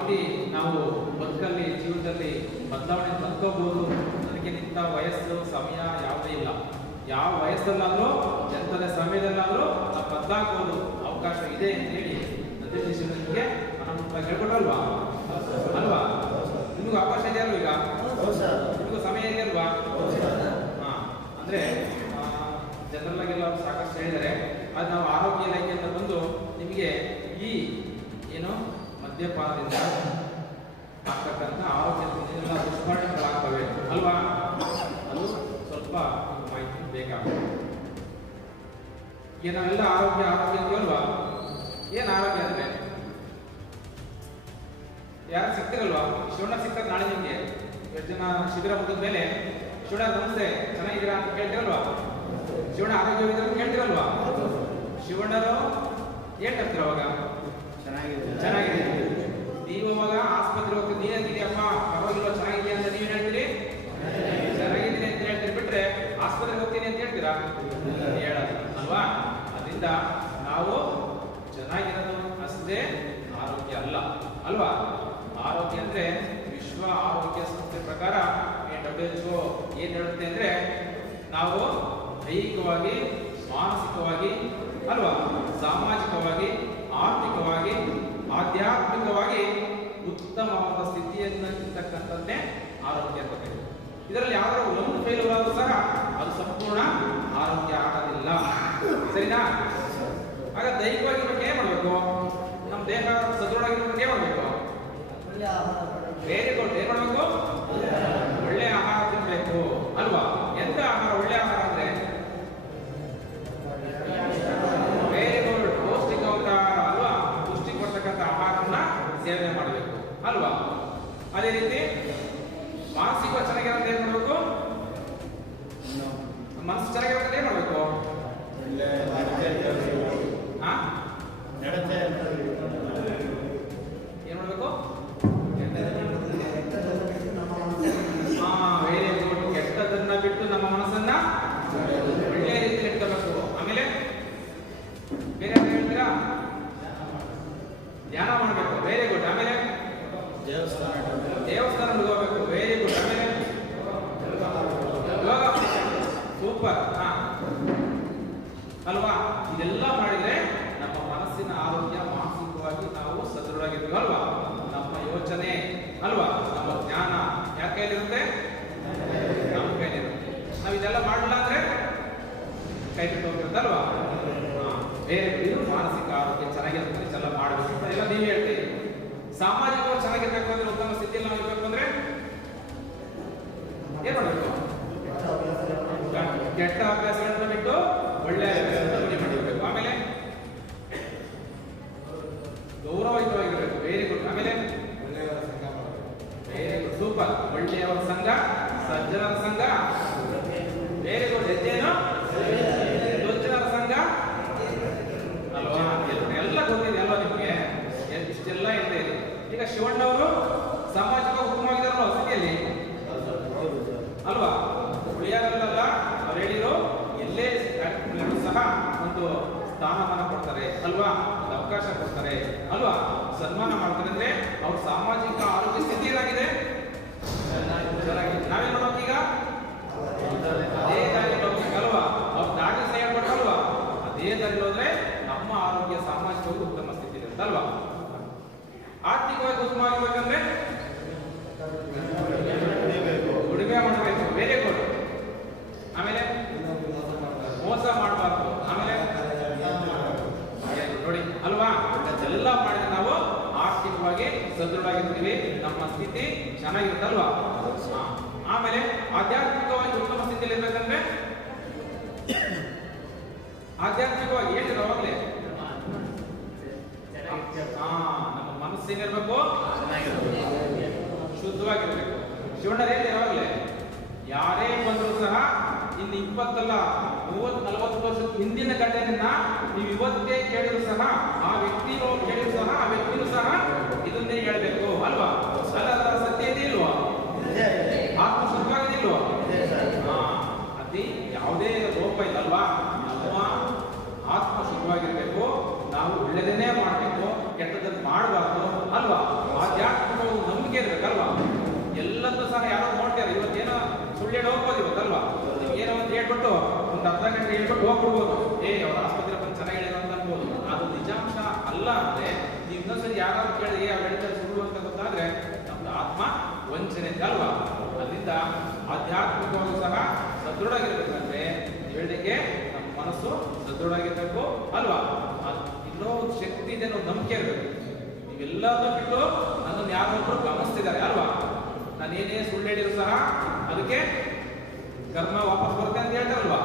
ನಾವು ಬದುಕಲ್ಲಿ ಜೀವನದಲ್ಲಿ ಬದಲಾವಣೆ ತಂದ್ಕೋಬಹುದು. ನನಗೆ ನಿಂತ ವಯಸ್ಸು ಸಮಯ ಯಾವುದೇ ಇಲ್ಲ. ಯಾವ ವಯಸ್ಸಲ್ಲಾದರೂ ಎಂಥದೇ ಸಮಯದಲ್ಲಾದರೂ ನಾವು ಬದಲಾಗ್ಬೋದು, ಅವಕಾಶ ಇದೆ ಅಂತೇಳಿ ನಿಮಗೆ ಮನಮುಖ ಹೇಳ್ಕೊಟ್ಟಲ್ವಾ ಅಲ್ವಾ? ನಿಮಗೂ ಅವಕಾಶ ಇದೆ ಅಲ್ವ? ಈಗ ನಿಮಗೂ ಸಮಯ ಇದೆ ಅಲ್ವಾ? ಅಂದರೆ ಜನರಲ್ ಆಗಿ ಎಲ್ಲ ಸಾಕಷ್ಟು ಹೇಳಿದರೆ ಅದು ನಾವು ಆರೋಗ್ಯ ಇಲಾಖೆ ಅಂತ ಬಂದು ನಿಮಗೆ ಈ ಏನು ಮದ್ಯಪಾನದಿಂದ ಆಗ್ತಕ್ಕಂಥ ಆರೋಗ್ಯ ದುಷ್ಪರಿಣಾಮಗಳಾಗ್ತವೆ ಅಲ್ವಾ? ಅದು ಸ್ವಲ್ಪ ಮಾಹಿತಿ ಬೇಕಾಗುತ್ತೆ. ಈಗ ನಾವೆಲ್ಲ ಆರೋಗ್ಯ ಅಂತೀವಲ್ವಾ? ಏನು ಆರೋಗ್ಯ ಅಂದರೆ ಯಾರು ಸಿಗ್ತಿರಲ್ವಾ? ಶಿವಣ್ಣ ಸಿಗ್ತಾರೆ ನಾಳೆ ನಿಮಗೆ. ಎಷ್ಟು ಜನ ಶಿಬಿರ ಮುಗಿದ ಮೇಲೆ ಶಿವಣ್ಣ ನಮಸ್ತೆ ಚೆನ್ನಾಗಿದ್ದೀರಾ ಅಂತ ಕೇಳ್ತಿರಲ್ವಾ? ಶಿವಣ್ಣ ಆರೋಗ್ಯವಿದ್ರೆ ಅಂತ ಕೇಳ್ತಿರಲ್ವಾ? ಶಿವಣ್ಣರು ಏನ್ ಹೇಳ್ತೀರ ಅವಾಗ? ಚೆನ್ನಾಗಿದೆ. ನೀವು ಅವಾಗ ಆಸ್ಪತ್ರೆ ಹೋಗ್ತೀವಿ, ನೀನೇನಿದೆಯಪ್ಪ ಪರವಾಗಿಲ್ವ ಚೆನ್ನಾಗಿದೆಯಾ ಅಂತ ನೀವೇನು ಹೇಳ್ತೀರಿ? ಚೆನ್ನಾಗಿದ್ದೀನಿ ಅಂತ ಹೇಳ್ತೀರಿ. ಬಿಟ್ರೆ ಆಸ್ಪತ್ರೆಗೆ ಹೋಗ್ತೀನಿ ಅಂತ ಹೇಳ್ತೀರಾ? ಹೇಳಲ್ಲ ಅಲ್ವಾ? ಅದರಿಂದ ನಾವು ಚೆನ್ನಾಗಿರೋದು ಅಷ್ಟೇ ಆರೋಗ್ಯ ಅಲ್ಲ ಅಲ್ವಾ? ಆರೋಗ್ಯ ಅಂದ್ರೆ ವಿಶ್ವ ಆರೋಗ್ಯ ಸಂಸ್ಥೆ ಪ್ರಕಾರ WHO ಏನ್ ಹೇಳುತ್ತೆ ಅಂದ್ರೆ ನಾವು ದೈಹಿಕವಾಗಿ, ಮಾನಸಿಕವಾಗಿ ಅಲ್ವಾ, ಸಾಮಾಜಿಕವಾಗಿ, ಆರ್ಥಿಕವಾಗಿ, ಆಧ್ಯಾತ್ಮಿಕವಾಗಿ ಉತ್ತಮವಾದ ಸ್ಥಿತಿಯನ್ನು ಇರ್ತಕ್ಕಂಥದ್ದೇ ಆರೋಗ್ಯ ಅಂತ ಕರೀತಾರೆ. ಇದರಲ್ಲಿ ಯಾವ್ದಾದ್ರು ಒಂದು ಫೇಲ್ಯೂರ್ ಆದ್ರೂ ಸಹ ಅದು ಸಂಪೂರ್ಣ ಆರೋಗ್ಯ ಆಗೋದಿಲ್ಲ. ಸರಿನಾ? ಆಗ ದೈಹಿಕವಾಗಿ ಏನ್ ಮಾಡಬೇಕು? ನಮ್ಮ ದೇಹ ಸದೃಢವಾಗಿರ್ಬೇಕು. ಏನ್ ಮಾಡಬೇಕು? Very good. ಏನ್ ಮಾಡಬೇಕು? ಒಳ್ಳೆ ಆಹಾರ ತಿನ್ಬೇಕು ಅಲ್ವಾ? ಎಂತ ಆಹಾರ? ಒಳ್ಳೆ ಆಹಾರ ಅಂದ್ರೆ ವೆರಿ ಗುಡ್, ಪೌಷ್ಟಿಕವಾದ ಅಲ್ವಾ? ಪುಷ್ಟಿ ಕೊಡ್ತಕ್ಕಂಥ ಆಹಾರವನ್ನ ಸೇವನೆ ಮಾಡಬೇಕು ಅಲ್ವಾ? ಅದೇ ರೀತಿ ಮಾನಸಿಕ ಚೆನ್ನಾಗಿರೋದು ಏನ್ ಮಾಡಬೇಕು? ಮನಸ್ಸು ಚೆನ್ನಾಗಿರೋದು ಏನ್ ಮಾಡಬೇಕು? ಏನ್ ಮಾಡಬೇಕು? Very good. ಕೆಟ್ಟದನ್ನ ಬಿಟ್ಟು ನಮ್ಮ ಮನಸ್ಸನ್ನ ಒಳ್ಳೆ ರೀತಿಯಲ್ಲಿ ಇಟ್ಕೋಬೇಕು. ಆಮೇಲೆ ಬೇರೆ ಹೇಳ್ತೀರಾ? ಧ್ಯಾನ ಮಾಡಬೇಕು. Very good. ಆಮೇಲೆ ದೇವಸ್ಥಾನ ಹೋಗಬೇಕು. Very good. ಆಮೇಲೆ ಯೋಗ. ಸೂಪರ್. ಅಲ್ವಾ? ಇದೆಲ್ಲ ಮಾಡಿದ್ರೆ ನಮ್ಮ ಮನಸ್ಸಿನ ಆರೋಗ್ಯ, ಮಾನಸಿಕವಾಗಿ ನಾವು ಸದೃಢವಾಗಿರ್ತೀವಿ ಅಲ್ವಾ? ನಮ್ಮ ಯೋಚನೆ ಅಲ್ವಾ, ನಮ್ಮ ಜ್ಞಾನ ಯಾರ ಕೈಲಿರುತ್ತೆ? ನಮ್ಮ ಕೈಲಿರುತ್ತೆ. ನಾವು ಇದೆಲ್ಲ ಮಾಡಲಿಲ್ಲ ಅಂದ್ರೆ ಕೈ ಬಿಟ್ಟು ಹೋಗ್ತಿರುತ್ತೆ ಅಲ್ವಾ? ಬೇರೆ ಇದು ಮಾನಸಿಕ ಆರೋಗ್ಯ ಚೆನ್ನಾಗಿರುತ್ತೆ, ಇದೆಲ್ಲ ಮಾಡಬೇಕು ಎಲ್ಲ ನೀವು ಹೇಳ್ತೀವಿ. ಸಾಮಾಜಿಕವಾಗಿ ಚೆನ್ನಾಗಿರ್ಬೇಕು ಅಂದ್ರೆ, ಉತ್ತಮ ಸ್ಥಿತಿಯಲ್ಲಿ ನಾವು ಇರಬೇಕು ಅಂದ್ರೆ ಏನ್ ಮಾಡಬೇಕು? ಕೆಟ್ಟ ಅಭ್ಯಾಸಗಳನ್ನ ಬಿಟ್ಟು ಒಳ್ಳೆ ಅಭ್ಯಾಸಗಳನ್ನು ಮಾಡಬೇಕು. ಆಮೇಲೆ ಗೌರವಯುತವಾಗಿರಬೇಕು. Very good. ಆಮೇಲೆ ವೆರಿ ಗುಡ್. ಸೂಪರ್. ಒಳ್ಳೆಯವರ ಸಂಘ ಸಜ್ಜನರ ಸಂಘ. Very good. ಹೆಜ್ಜೇನು? ಯೋಚನರ ಸಂಘ ಅಲ್ವಾ? ಎಲ್ಲ ಗೊತ್ತಿದೆ ಅಲ್ವಾ ನಿಮಗೆ? ಇಷ್ಟೆಲ್ಲ ಇದೆ. ಈಗ ಶಿವಣ್ಣವರು ಸಾಮಾಜಿಕ ಉತ್ತಮವಾಗಿದ್ದಾರಲ್ವ ಸ್ಥಿತಿಯಲ್ಲಿ ಅಲ್ವಾ? ಉಳಿಯಾರಲ್ಲ ಅವ್ರು ಹೇಳಿರೋ ಎಲ್ಲೇ ಸಹ ಒಂದು ಸ್ಥಾನಮಾನ ಕೊಡ್ತಾರೆ ಅಲ್ವಾ? ಒಂದು ಅವಕಾಶ ಕೊಡ್ತಾರೆ ಅಲ್ವಾ? ಸನ್ಮಾನ ಮಾಡ್ತಾರೆ. ಅಂದ್ರೆ ಅವ್ರ ಸಾಮಾಜಿಕ ಆರೋಗ್ಯ ಸ್ಥಿತಿ ಏನಾಗಿದೆ? ನಾವೇನ್ ಮಾಡೋದು ಈಗ? ಅದೇ ದಾರಿ ಅಲ್ವಾ? ಅವ್ರ ದಾರಿ ಸಹಾಯ ಕೊಟ್ಟಲ್ವಾ? ಅದೇ ದಾರಿ ಹೋದ್ರೆ ನಮ್ಮ ಆರೋಗ್ಯ ಸಾಮಾಜಿಕವಾಗಿ ಉತ್ತಮ ಸ್ಥಿತಿ ಇರುತ್ತೆ ಅಲ್ವಾ? ಆರ್ಥಿಕವಾಗಿ ಉತ್ತಮವಾಗಿರ್ಬೇಕಂದ್ರೆ ದುಡಿಮೆ ಮಾಡಬೇಕು. Very good. ಆಮೇಲೆ ಮೋಸ ಮಾಡಬಾರ್ದು. ಆಮೇಲೆ ನೋಡಿ ಅಲ್ವಾ? ಎಲ್ಲ ಮಾಡಿದ್ರೆ ನಾವು ಆರ್ಥಿಕವಾಗಿ ಸದೃಢವಾಗಿರ್ತೀವಿ, ನಮ್ಮ ಸ್ಥಿತಿ ಚೆನ್ನಾಗಿರುತ್ತಲ್ವಾ? ಆಮೇಲೆ ಆಧ್ಯಾತ್ಮಿಕವಾಗಿ ಉತ್ತಮ ಸ್ಥಿತಿಯಲ್ಲಿ ಇರ್ಬೇಕಂದ್ರೆ ಆಧ್ಯಾತ್ಮಿಕವಾಗಿ ಹೇಳಿದ್ರು ಅವಾಗಲೇ ನಮ್ಮ ಮನಸ್ಸೇನಿರ್ಬೇಕು? ಶುದ್ಧವಾಗಿರ್ಬೇಕು. ಶಿವಣ್ಣರು ಹೇಳಿದ್ರು ಅವಾಗಲೇ ಯಾರೇ ಬಂದರೂ ಸಹ ಇನ್ನು 20 ಅಲ್ಲ 30-40 ವರ್ಷದ ಹಿಂದಿನ ಘಟನೆಯನ್ನ ನೀವು ಇವತ್ತೇ ಕೇಳಿದ್ರು ಸಹ ಆ ವ್ಯಕ್ತಿನೂ ಕೇಳಿದ್ರು ಸಹ ಆ ವ್ಯಕ್ತಿನೂ ಸಹ ಇದನ್ನೇ ಹೇಳಬೇಕು ಅಲ್ವಾ? ಅಲ್ಲ ಸತ್ಯ ಇದೆ ಇಲ್ವಾ? ಆತ್ಮ ಶುದ್ಧವಾಗಿದೆಯಿಲ್ವಾ? ಅದೇ ಯಾವುದೇ ಲೋಪ ಇಲ್ಲಲ್ವಾ? ನಮ್ಮ ಆತ್ಮ ಶುದ್ಧವಾಗಿರ್ಬೇಕು. ನಾವು ಒಳ್ಳೆಯದನ್ನೇ ಮಾಡಬೇಕು, ಕೆಟ್ಟದನ್ನು ಮಾಡಬಾರ್ದು ಅಲ್ವಾ? ಆಧ್ಯಾತ್ಮ ಒಂದು ಅರ್ಧ ಗಂಟೆ ಹೇಳ್ಬಿಟ್ಟು ಹೋಗ್ಬಿಡ್ಬೋದು, ಅವ್ರ ಆಸ್ಪತ್ರೆ ಬಂದು ಚೆನ್ನಾಗಿ ಹೇಳಿದ್ರು ಅಂತ ಅನ್ಬೋದು. ಅದು ನಿಜಾಂಶ ಅಲ್ಲ ಅಂದ್ರೆ ನೀವು ಇನ್ನೊಂದ್ಸರಿ ಯಾರಾದ್ರೂ ಕೇಳಿದ್ರೆ ಅವ್ರು ಹೇಳ್ತಾರೆ ಸುಳ್ಳು ಅಂತ ಗೊತ್ತಾದ್ರೆ ನಮ್ದು ಆತ್ಮ ವಂಚನೆ ಅಲ್ವಾ. ಅದರಿಂದ ಆಧ್ಯಾತ್ಮಿಕವಾಗಿ ಸಹ ಸದೃಢವಾಗಿರ್ಬೇಕಂದ್ರೆ ಹೇಳಿದಕ್ಕೆ ನಮ್ಮ ಮನಸ್ಸು ಸದೃಢವಾಗಿರ್ಬೇಕು ಅಲ್ವಾ. ಇನ್ನೂ ಶಕ್ತಿ ಇದೆ ಅನ್ನೋ ನಂಬಿಕೆ ಇರಬೇಕು. ನೀವೆಲ್ಲದೂ ಬಿಟ್ಟು ನನ್ನನ್ನು ಯಾರೊಬ್ರು ಗಮನಿಸ್ತಿದ್ದಾರೆ ಅಲ್ವಾ. ನಾನೇನೇ ಸುಳ್ಳು ಹೇಳಿದ್ರು ಸಹ ಅದಕ್ಕೆ ಕರ್ಮ ವಾಪಸ್ ಬರುತ್ತೆ ಅಂತ ಹೇಳ್ತಾರಲ್ವಾ.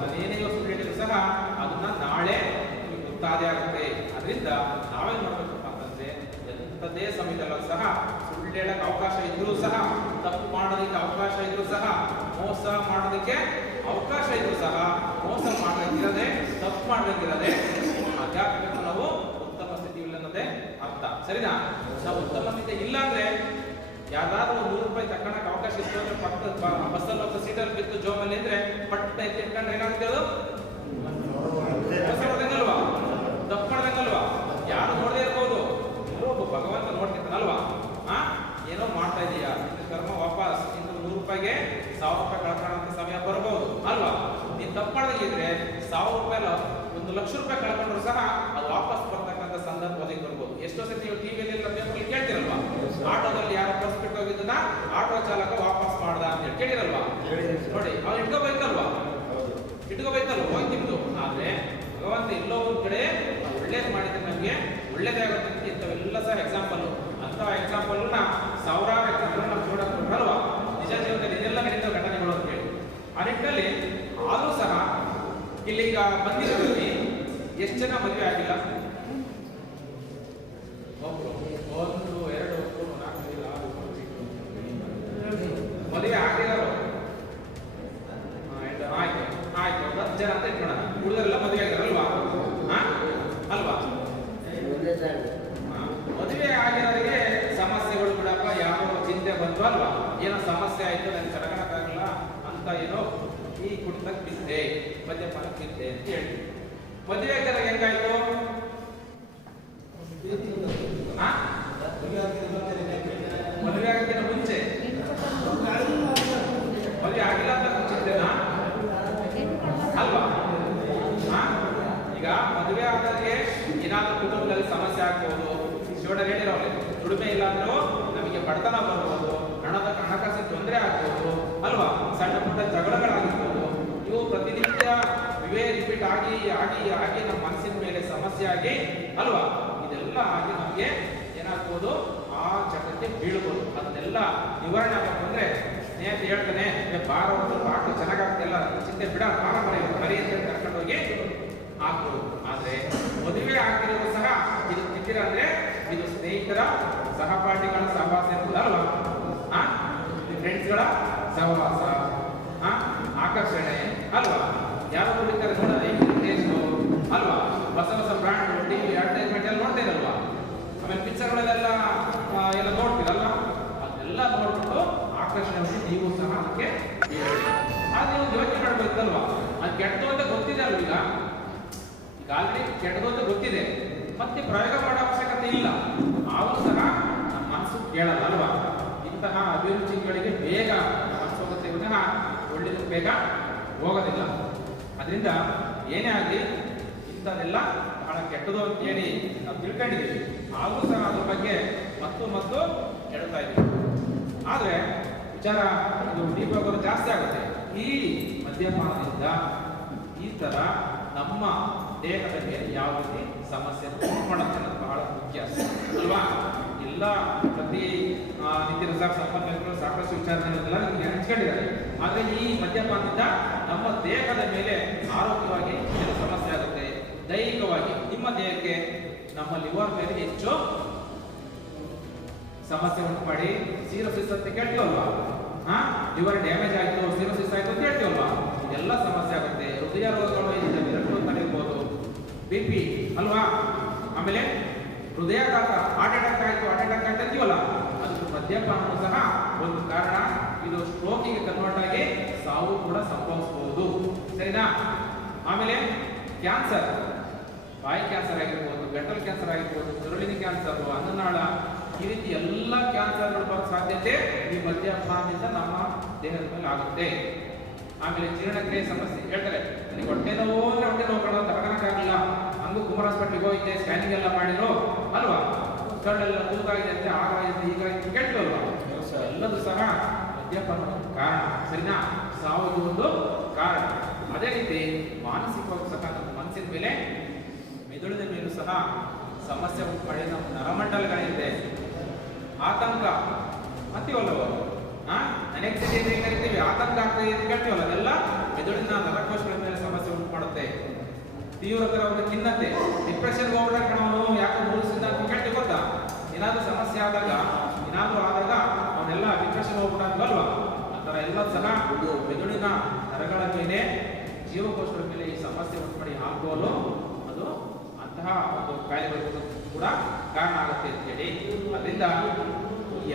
ನಾನೇನೇ ಸುಳ್ಳು ಹೇಳಿದ್ರು ಸಹ ಅದನ್ನ ನಾಳೆ ನಿಮಗೆ ಗೊತ್ತಾದೇ ಆಗುತ್ತೆ. ಅದರಿಂದ ನಾವೇನ್ ಮಾಡ್ಬೇಕಪ್ಪ ಅಂತಂದ್ರೆ ಎಂಥದೇ ಸಮಯದಲ್ಲೂ ಸಹ ಸುಳ್ಳು ಹೇಳಕ್ಕೆ ಅವಕಾಶ ಇದ್ರೂ ಸಹ, ತಪ್ಪು ಮಾಡೋದಕ್ಕೆ ಅವಕಾಶ ಇದ್ರೂ ಸಹ, ಮೋಸ ಮಾಡೋದಕ್ಕೆ ಅವಕಾಶ ಇದ್ರೂ ಸಹ ಮೋಸ ಮಾಡಲಿಕ್ಕಿರದೆ, ತಪ್ಪು ಮಾಡಲಿಕ್ಕಿರದೆ ಆಧ್ಯಾತ್ಮಿಕ ನಾವು ಉತ್ತಮ ಸ್ಥಿತಿ ಇಲ್ಲ ಅನ್ನೋದೇ ಅರ್ಥ. ಸರಿನಾ? ನಾವು ಉತ್ತಮ ಸ್ಥಿತಿ ಇಲ್ಲ ಅಂದ್ರೆ ಯಾವ್ದಾದ್ರು ₹100 ತಕ್ಕಣಕ್ಕೆ ಅವಕಾಶ ಇತ್ತು ಅಂದ್ರೆ ಬಸ್ಸಲ್ಲಿ ಹೋಗ್ತಾ ಸೀಟಲ್ಲಿ ಬಿತ್ತು ಜೋಮಲ್ಲಿ ಅಂದ್ರೆ ಪಟ್ಟ ಎತ್ತಿಟ್ಕೊಂಡ್ರೆ ಏನಾಗುತ್ತೆ? ಅದು ಮೋಸ ಮಾಡ್ದಂಗಲ್ವಾ, ತಪ್ಪು ಮಾಡ್ದಂಗಲ್ವಾ. ಯಾರು ನೋಡದೇ ಇರ್ಬೋದು, ಒಬ್ಬ ಭಗವಂತ ನೋಡ್ತಿರ್ತಾನಲ್ವಾ. ಏನೋ ಮಾಡ್ತಾ ಇದೀಯಾ, ಕರ್ಮ ವಾಪಸ್ ಇನ್ನು ₹100ಗೆ ₹1000 ಕಳ್ಕೊಳ್ಳೋ ಸಮಯ ಬರ್ಬೋದು ಅಲ್ವಾ. ನೀನ್ ತಪ್ಪು ಮಾಡ್ದಂಗಿದ್ರೆ ₹1000 ಅಲ್ಲ ₹1,00,000 ಕಳ್ಕೊಂಡ್ರು ಸಹ ಅದು ವಾಪಸ್ ಬರ್ತಕ್ಕಂಥ ಸಂದರ್ಭ ಒದಗಿ ಬರ್ಬೋದು. ಎಷ್ಟೋ ಸತಿ ನೀವು ಟಿವಿಯಲ್ಲಿ ಪೇಪರ್ ಕೇಳ್ತಿರಲ್ವಾ, ಆಟೋದಲ್ಲಿ ಯಾರೋ ಬಸ್ ಬಿಟ್ಟು ಹೋಗಿದ್ದನ್ನ ಆಟೋ ಚಾಲಕ ವಾಪಸ್ ಮಾಡ್ದ ಅಂತ ಹೇಳಿ ಕೇಳಿರಲ್ವಾ. ನೋಡಿ, ಅವ್ರು ಇಟ್ಕೋಬೇಕಲ್ವಾ, ಹೋಗಿ ನಿಮ್ದು. ಆದ್ರೆ ಭಗವಂತ ಎಲ್ಲೋ ಒಂದ್ ಕಡೆ ಒಳ್ಳೇದು ಮಾಡಿದ್ರೆ ನಮ್ಗೆ ಒಳ್ಳೇದೇ ಆಗುತ್ತೆ ಅಂತ ಇಂಥವೆಲ್ಲ ಸಹ ಎಕ್ಸಾಂಪಲ್. ಅಂತ ಎಕ್ಸಾಂಪಲ್ ಸಾವಿರಾರು ಎಕ್ಸಾಂಪಲ್ ನಾವು ನೋಡಲ್ವಾ. ನಿಜ ಜೀವನದಲ್ಲಿ ಇದೆಲ್ಲ ನಡೀತಾವ ಘಟನೆಗಳು ಅಂತ ಹೇಳಿ. ಆ ನಿಟ್ಟಿನಲ್ಲಿ ಆದ್ರೂ ಸಹ ಇಲ್ಲಿಗ ಬಂದಿರೋದ್ರಲ್ಲಿ ಎಷ್ಟು ಜನ ಮದುವೆ ಆಗಿಲ್ಲ? 1, 2, 3, 4, 5, 6 ಮದುವೆ ಆಗಿರೋರು ಆಯ್ತು 10 ಜನ ಅಂತ ಇಟ್ಕೊಳ್ಳೋಣ. ಉಳಿದರೆಲ್ಲ ಮದುವೆ ಆಗಿರಲ್ವಾ ಅಲ್ವಾ. ಮದುವೆ ಆಗಿರೋರಿಗೆ ಸಮಸ್ಯೆಗಳು ಬಿಡಪ್ಪ, ಯಾವ ಚಿಂತೆ ಬಂತು ಅಲ್ವಾ. ಏನೋ ಸಮಸ್ಯೆ ಆಯ್ತು, ನನಗೆ ಕರಗಣಕ್ಕಾಗಲ್ಲ ಅಂತ ಏನೋ ಈ ಕುಡಿತಕ್ಕೆ ಬಿದ್ದೆ, ಮದ್ಯಪಾನಕ್ಕೆ ಬಿದ್ದೆ ಅಂತ ಹೇಳಿ. ಮದುವೆ ಆಗಿರೋ ಹೆಂಗಾಯ್ತು? ಮದುವೆ ಆಗಕ್ಕಿಂತ ಮುಂಚೆ ಮದುವೆ ಆಗಿಲ್ಲ ಅಂತ ಮುಂಚಿದ್ದೇನಾ ಅಲ್ವಾ. ಈಗ ಮದುವೆ ಆದವರಿಗೆ ಏನಾದ್ರೂ ಕುಟುಂಬದಲ್ಲಿ ಸಮಸ್ಯೆ ಆಗ್ಬೋದು. ಶಿವಣ್ಣ ಹೇಳಿರೋಲ್ಲ, ದುಡಿಮೆ ಇಲ್ಲ ಅಂದ್ರೂ ನಮಗೆ ಬಡತನ ಬರ್ಬೋದು, ಹಣಕಾಸಿನ ತೊಂದರೆ ಆಗ್ಬೋದು ಅಲ್ವಾ. ಸಣ್ಣ ಪುಟ್ಟ ಜಗಳಗಳಾಗಿರ್ಬೋದು. ಇವು ಪ್ರತಿನಿತ್ಯ ಇವೇ ರಿಪೀಟ್ ಆಗಿ ಆಗಿ ಆಗಿ ನಮ್ಮ ಮನಸ್ಸಿನ ಮೇಲೆ ಸಮಸ್ಯೆ ಆಗಿ ಅಲ್ವಾ. ಇದೆಲ್ಲ ಆಗಿ ನಮಗೆ ಏನಾಗ್ಬೋದು, ಆ ಜಗಕ್ಕೆ ಬೀಳ್ಬೋದು. ಅದನ್ನೆಲ್ಲ ನಿವಾರಣೆ ಆಗಬೇಕು ಅಂದ್ರೆ ಸ್ನೇಹಿತ ಹೇಳ್ತಾನೆ, ಬಾರ ಆಟೋ ಚೆನ್ನಾಗಾಗ್ತದೆ, ಎಲ್ಲ ಚಿಂತೆ ಬಿಡ, ಬಾರ ಮರಿ ಅಂತ ಕರ್ಕೊಂಡು ಹೋಗಿ ಆಗ್ಬೋದು. ಆದ್ರೆ ಮದುವೆ ಆಗಿರೋದು ಸಹ ಇದು ತಿಂದಿರ ಅಂದ್ರೆ ಇದು ಸ್ನೇಹಿತರ ಸಹಪಾಠಿಗಳ ಸಹವಾಸ ಅಲ್ವಾ. ಫ್ರೆಂಡ್ಸ್ಗಳ ಸಹವಾಸ, ಆಕರ್ಷಣೆ ಅಲ್ವಾ. ಯಾರು ಕುಡಿತಾರೆ ನೋಡೋದು ಅಲ್ವಾ. ಹೊಸ ಹೊಸ ಬ್ರ್ಯಾಂಡ್ ಟಿವಿ ಅಡ್ವರ್ಟೈಸ್ಮೆಂಟ್ ಎಲ್ಲ ನೋಡ್ತಾ ಇರಲ್ವಾ. ಆಮೇಲೆ ಪಿಕ್ಚರ್ಗಳಲ್ಲೆಲ್ಲ ಎಲ್ಲ ನೋಡ್ತೀರಲ್ಲ, ಅದೆಲ್ಲ ನೋಡ್ಬಿಟ್ಟು ಆಕರ್ಷಣೆ ಮಾಡಿ ನೀವು ಸಹ ಅದಕ್ಕೆ ಅದು ನೀವು ಯೋಚನೆ ಮಾಡಬೇಕಲ್ವಾ. ಅದು ಕೆಟ್ಟದು ಅಂತ ಗೊತ್ತಿದೆ ಅಲ್ವ. ಈಗ ಆಲ್ರೆಡಿ ಕೆಟ್ಟದು ಅಂತ ಗೊತ್ತಿದೆ, ಮತ್ತೆ ಪ್ರಯೋಗ ಮಾಡೋ ಅವಶ್ಯಕತೆ ಇಲ್ಲ. ಆದರೂ ಸಹ ನಮ್ಮ ಮನಸ್ಸು ಕೇಳಲ್ಲ ಅಲ್ವಾ. ಇಂತಹ ಅಭಿರುಚಿಗಳಿಗೆ ಬೇಗ ಮನಸ್ಸು ಹೋಗುತ್ತೆ ವಿನಃ ಒಳ್ಳೆಯದು ಬೇಗ ಹೋಗೋದಿಲ್ಲ. ಅದರಿಂದ ಏನೇ ಆಗಲಿ ಇಂಥದ್ದೆಲ್ಲ ಬಹಳ ಕೆಟ್ಟದು ಅಂತ ಹೇಳಿ ನಾವು ತಿಳ್ಕೊಂಡಿದ್ದೀವಿ. ಆದರೂ ಸಹ ಅದ್ರ ಬಗ್ಗೆ ಮತ್ತು ಹೇಳ್ತಾ ಇದ್ದೀವಿ. ಆದರೆ ವಿಚಾರ ಇದು ಡೀಪ್ ಆಗೋದು ಜಾಸ್ತಿ ಆಗುತ್ತೆ. ಈ ಮದ್ಯಪಾನದಿಂದ ಈ ಥರ ನಮ್ಮ ದೇಹದ ಮೇಲೆ ಯಾವ ರೀತಿ ಸಮಸ್ಯೆ ಮಾಡುತ್ತೆ ಅನ್ನೋದು ಬಹಳ ಮುಖ್ಯ ಅಲ್ವಾ. ಎಲ್ಲ ಪ್ರತಿ ನಿತ್ಯ ಸಂಪನ್ಮೂಲಗಳು ಸಾಕಷ್ಟು ವಿಚಾರಗಳನ್ನೆಲ್ಲ ನಿಮಗೆ ಹಂಚ್ಕೊಂಡಿದ್ದಾರೆ. ಆದರೆ ಈ ಮದ್ಯಪಾನದಿಂದ ನಮ್ಮ ದೇಹದ ಮೇಲೆ ಆರೋಗ್ಯವಾಗಿ ಏನು ಸಮಸ್ಯೆ ಆಗುತ್ತೆ. ದೈಹಿಕವಾಗಿ ನಿಮ್ಮ ದೇಹಕ್ಕೆ ನಮ್ಮ ಲಿವರ್ ಮೇಲೆ ಹೆಚ್ಚು ಸಮಸ್ಯೆ ಉಂಟು ಮಾಡಿ ಸಿರೋಸಿಸ್ ಅಂತ ಕೇಳ್ತೀವಲ್ವಾ. ಲಿವರ್ ಡ್ಯಾಮೇಜ್ ಆಯ್ತು, ಸಿರೋಸಿಸ್ ಆಯ್ತು ಅಂತ ಹೇಳ್ತೀವಲ್ವಾ. ಇದೆಲ್ಲ ಸಮಸ್ಯೆ ಆಗುತ್ತೆ. ಹೃದಯ ರೋಗಗಳು ಇದೆರಡು ತಡೆಯಬಹುದು. BP ಅಲ್ವಾ. ಆಮೇಲೆ ಹೃದಯಾಘಾತ, ಹಾರ್ಟ್ ಅಟ್ಯಾಕ್ ಆಯ್ತು, ಹಾರ್ಟ್ ಅಟ್ಯಾಕ್ ಅಂತ ಅಂತೀವಲ್ಲ, ಅದಕ್ಕೆ ಮದ್ಯಪಾನ ಸಹ ಒಂದು ಕಾರಣ. ಇದು ಸ್ಟ್ರೋಕಿಗೆ ಕನ್ವರ್ಟ್ ಆಗಿ ಸಾವು ಕೂಡ ಸಂಭವಿಸಬಹುದು. ಸರಿನಾ. ಆಮೇಲೆ ಕ್ಯಾನ್ಸರ್, ಬಾಯಿ ಕ್ಯಾನ್ಸರ್ ಆಗಿರ್ಬೋದು, ಗಂಟಲ್ ಕ್ಯಾನ್ಸರ್ ಆಗಿರ್ಬೋದು, ಕರುಳಿನ ಕ್ಯಾನ್ಸರ್, ಅನ್ನನಾಳ, ಈ ರೀತಿ ಎಲ್ಲ ಕ್ಯಾನ್ಸರ್ಗಳು ಬರೋ ಸಾಧ್ಯತೆ ಈ ಮದ್ಯಪಾನದಿಂದ ನಮ್ಮ ದೇಹದ ಮೇಲೆ ಆಗುತ್ತೆ. ಆಮೇಲೆ ಜೀರ್ಣಕ್ರಿಯೆ ಸಮಸ್ಯೆ ಹೇಳ್ತಾರೆ, ನನಗೆ ಹೊಟ್ಟೆ ನೋವು ಅಂದ್ರೆ ಹೊಟ್ಟೆ ನೋವು ಕಣ ತಗೋಕ್ಕಾಗಿಲ್ಲ, ಹಂಗೂ ಕುಮಾರ ಹಾಸ್ಪಿಟ್ಲಿಗೆ ಹೋಗಿದ್ದೆ, ಸ್ಕ್ಯಾನಿಂಗ್ ಎಲ್ಲ ಮಾಡಿದ್ರು ಅಲ್ವಾ, ಕರಳೆಲ್ಲ ತೂಗಾಗಿದೆ ಅಂತ ಆಗಾಗಿದೆ ಹೀಗಾಗಿ ಕೇಳ್ತಲ್ವಾ, ಎಲ್ಲದೂ ಸಹ ಮದ್ಯಪಾನ ಕಾರಣ. ಸರಿನಾ? ಸಾವಿಗೆ ಒಂದು ಕಾರಣ. ಅದೇ ರೀತಿ ಮಾನಸಿಕವಾಗಿ ಸಹ ನಮ್ಮ ಮನಸ್ಸಿನ ಮೇಲೆ ಮೆದುಳಿನ ಮೇಲೂ ಸಹ ಸಮಸ್ಯೆ ಉಂಟು ಮಾಡಿ ನಮ್ಮ ನರಮಂಡಲಗಳಿದೆ. ಆತಂಕ ಅಂತೀವಲ್ಲವ, ಅನೆಕ್ಸಿಟಿ ಅಂತ ಕರಿತೀವಿ, ಆತಂಕ ಆಗ್ತದೆ ಅಂತ ಕೇಳ್ತೀವಲ್ಲ, ಅದೆಲ್ಲ ಮೆದುಳಿನ ನರಕೋಶಗಳ ಮೇಲೆ ಸಮಸ್ಯೆ ಉಂಟು ಮಾಡುತ್ತೆ. ತೀವ್ರತರ ಒಂದು ಖಿನ್ನತೆ, ಡಿಪ್ರೆಷನ್ಗೆ ಹೋಗ್ಬಿಟ್ರೆ ಕಣವನು ಯಾಕೆ ಮೂಲಿಸಿದ ಅಂತ ಕೇಳ್ತೀವಿ ಗೊತ್ತಾ? ಏನಾದ್ರೂ ಸಮಸ್ಯೆ ಆದಾಗ ಅವನ್ನೆಲ್ಲ ಡಿಪ್ರೆಷನ್ ಹೋಗ್ಬಿಟ್ಟಲ್ವಾ, ಆ ಥರ ಎಲ್ಲ ಸಹ ಮೆದುಳಿನ ನರಗಳ ಮೇಲೆ ಜೀವಕೋಶಗಳ ಮೇಲೆ ಈ ಸಮಸ್ಯೆ ಉಂಟು ಮಾಡಿ ಆಲ್ಕೋಹಾಲು ಅದು ಅಂತಹ ಒಂದು ಕಾಯಿಲೆಗಳು ಕೂಡ ಕಾರಣ ಆಗುತ್ತೆ ಅಂತ ಹೇಳಿ. ಅದರಿಂದ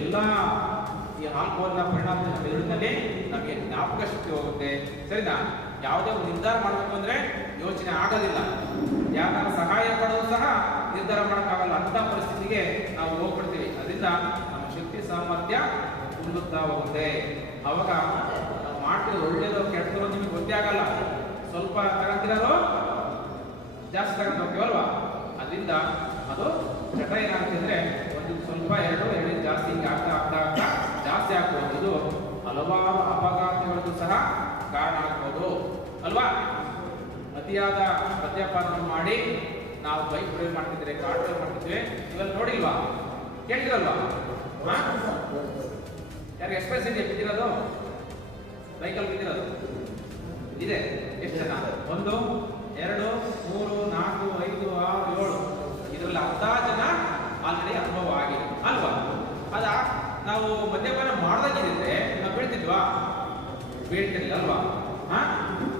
ಎಲ್ಲ ಈ ಆಲ್ಕೋಹಾಲ್ನ ಪರಿಣಾಮ ಮೆದುಳಿನಲ್ಲಿ ನಮಗೆ ಜ್ಞಾಪಕ ಶಕ್ತಿ ಹೋಗುತ್ತೆ. ಸರಿನಾ? ಯಾವುದೇ ಒಂದು ನಿರ್ಧಾರ ಮಾಡಬೇಕು ಅಂದ್ರೆ ಯೋಚನೆ ಆಗೋದಿಲ್ಲ, ಯಾಕಂದ್ರೆ ಸಹಾಯ ಪಡೋದು ಸಹ ನಿರ್ಧಾರ ಮಾಡೋಕ್ಕಾಗಲ್ಲ, ಅಂತ ಪರಿಸ್ಥಿತಿಗೆ ನಾವು ಹೋಗ್ಬಿಡ್ತೀವಿ. ಅದರಿಂದ ನಮ್ಮ ಶಕ್ತಿ ಸಾಮರ್ಥ್ಯ ಕುಂದುತ್ತಾ ಹೋಗುತ್ತೆ. ಅವಾಗ ನಾವು ಮಾಡ್ತಿರೋದು ಒಳ್ಳೇದು ಕೆಟ್ಟದು ನಿಮಗೆ ಗೊತ್ತೇ ಆಗಲ್ಲ, ಸ್ವಲ್ಪ ತಗೊಂತಿರೋದು ಜಾಸ್ತಿ ತಗೊಂಡು ಹೋಗ್ತೀವಲ್ವಾ, ಅದರಿಂದ ಅದು ಚಟ ಏನಾಗುತ್ತೆ ಅಂದ್ರೆ ಒಂದು ಸ್ವಲ್ಪ ಎರಡು ಜಾಸ್ತಿ ಹಿಂಗೆ ಆಗ್ತಾ ಜಾಸ್ತಿ ಆಗ್ಬೋದು. ಇದು ಹಲವಾರು ಅಪಘಾತಗಳಿಗೂ ಸಹ ಕಾರಣ ಆಗ್ಬೋದು ಅಲ್ವಾ. ಅತಿಯಾದ ಮದ್ಯಪಾನ ಮಾಡಿ ನಾವು ಬೈಕ್ ಡ್ರೈವ್ ಮಾಡ್ತಿದ್ರೆ, ಕಾರ್ ಡ್ರೈವ್ ಮಾಡ್ತಿದ್ವಿ, ಇವೆಲ್ಲ ನೋಡಿಲ್ವಾ, ಕೇಳಿರಲ್ವಾ? ಯಾರಿಗೆ ಎಕ್ಸ್ಪ್ರೆಸ್ ಇದೆ ಬಿದ್ದಿರೋದು, ಬೈಕಲ್ಲಿ ಬಿದ್ದಿರೋದು ಇದೆ ಎಷ್ಟು ಜನ? 1 2 3 4 5 6 7, ಇದರಲ್ಲಿ ಅರ್ಧ ಜನ ಆಲ್ರೆಡಿ ಅನುಭವ ಆಗಿದೆ ಅಲ್ವಾ. ಅದ ನಾವು ಮದ್ಯಪಾನ ಮಾಡ್ದಾಗಿದ್ರೆ ನಾವು ಬೀಳ್ತಿದ್ವಾ? ಬೀಳ್ತಿರ್ಲಿಲ್ಲ ಅಲ್ವಾ.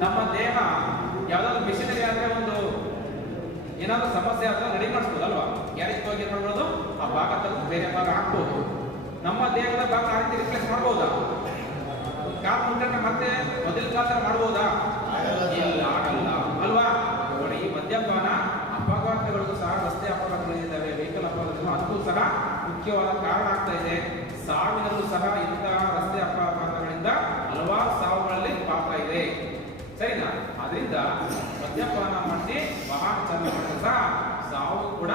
ನಮ್ಮ ದೇಹ ಯಾವ್ದಾದ್ರು ಮಿಷನರಿ ಆದ್ರೆ ಒಂದು ಏನಾದ್ರು ಸಮಸ್ಯೆ ಆದ್ರೆ ರೆಡಿ ಮಾಡಿಸ್ಬೋದಲ್ವಾ, ಗ್ಯಾರೇಜ್ ಹೋಗಿ ಏನ್ ಮಾಡ್ಬೋದು, ಆ ಭಾಗ ತೆಗೆದು ಬೇರೆ ಭಾಗ ಹಾಕ್ಬೋದು. ನಮ್ಮ ದೇಹದ ಭಾಗ ಆ ರೀತಿ ರಿಪ್ಲೇಸ್ ಮಾಡ್ಬೋದಾ? ಕಾಲ್ ಮುಂದೆ ಮತ್ತೆ ಮೊದಲ ಕಾಲ ಮಾಡ್ಬೋದಾ? ಇಲ್ಲ, ಆಗಲ್ಲ ಅಲ್ವಾ. ನೋಡಿ, ಈ ಮದ್ಯಪಾನ ಅಪಘಾತಗಳಿಗೂ ಸಹ, ರಸ್ತೆ ಅಪಘಾತಗಳಿದ್ದಾವೆ, ವೆಹಿಕಲ್ ಅಪಘಾತಗಳು, ಅದಕ್ಕೂ ಸಹ ಮುಖ್ಯವಾದ ಕಾರಣ ಆಗ್ತಾ ಇದೆ. ಸಾವಿನಲ್ಲೂ ಸಹ ಇಂತಹ ರಸ್ತೆ ಅಪಘಾತಗಳಿಂದ ಹಲವಾರು ಸಾವುಗಳಲ್ಲಿ ಪಾತ್ರ ಇದೆ. ಸರಿನಾ? ಅದರಿಂದ ಮದ್ಯಪಾನ ಮಾಡಿ ವಾಹನ ಚಾಲನೆ ಸಹ ಸಾವು ಕೂಡ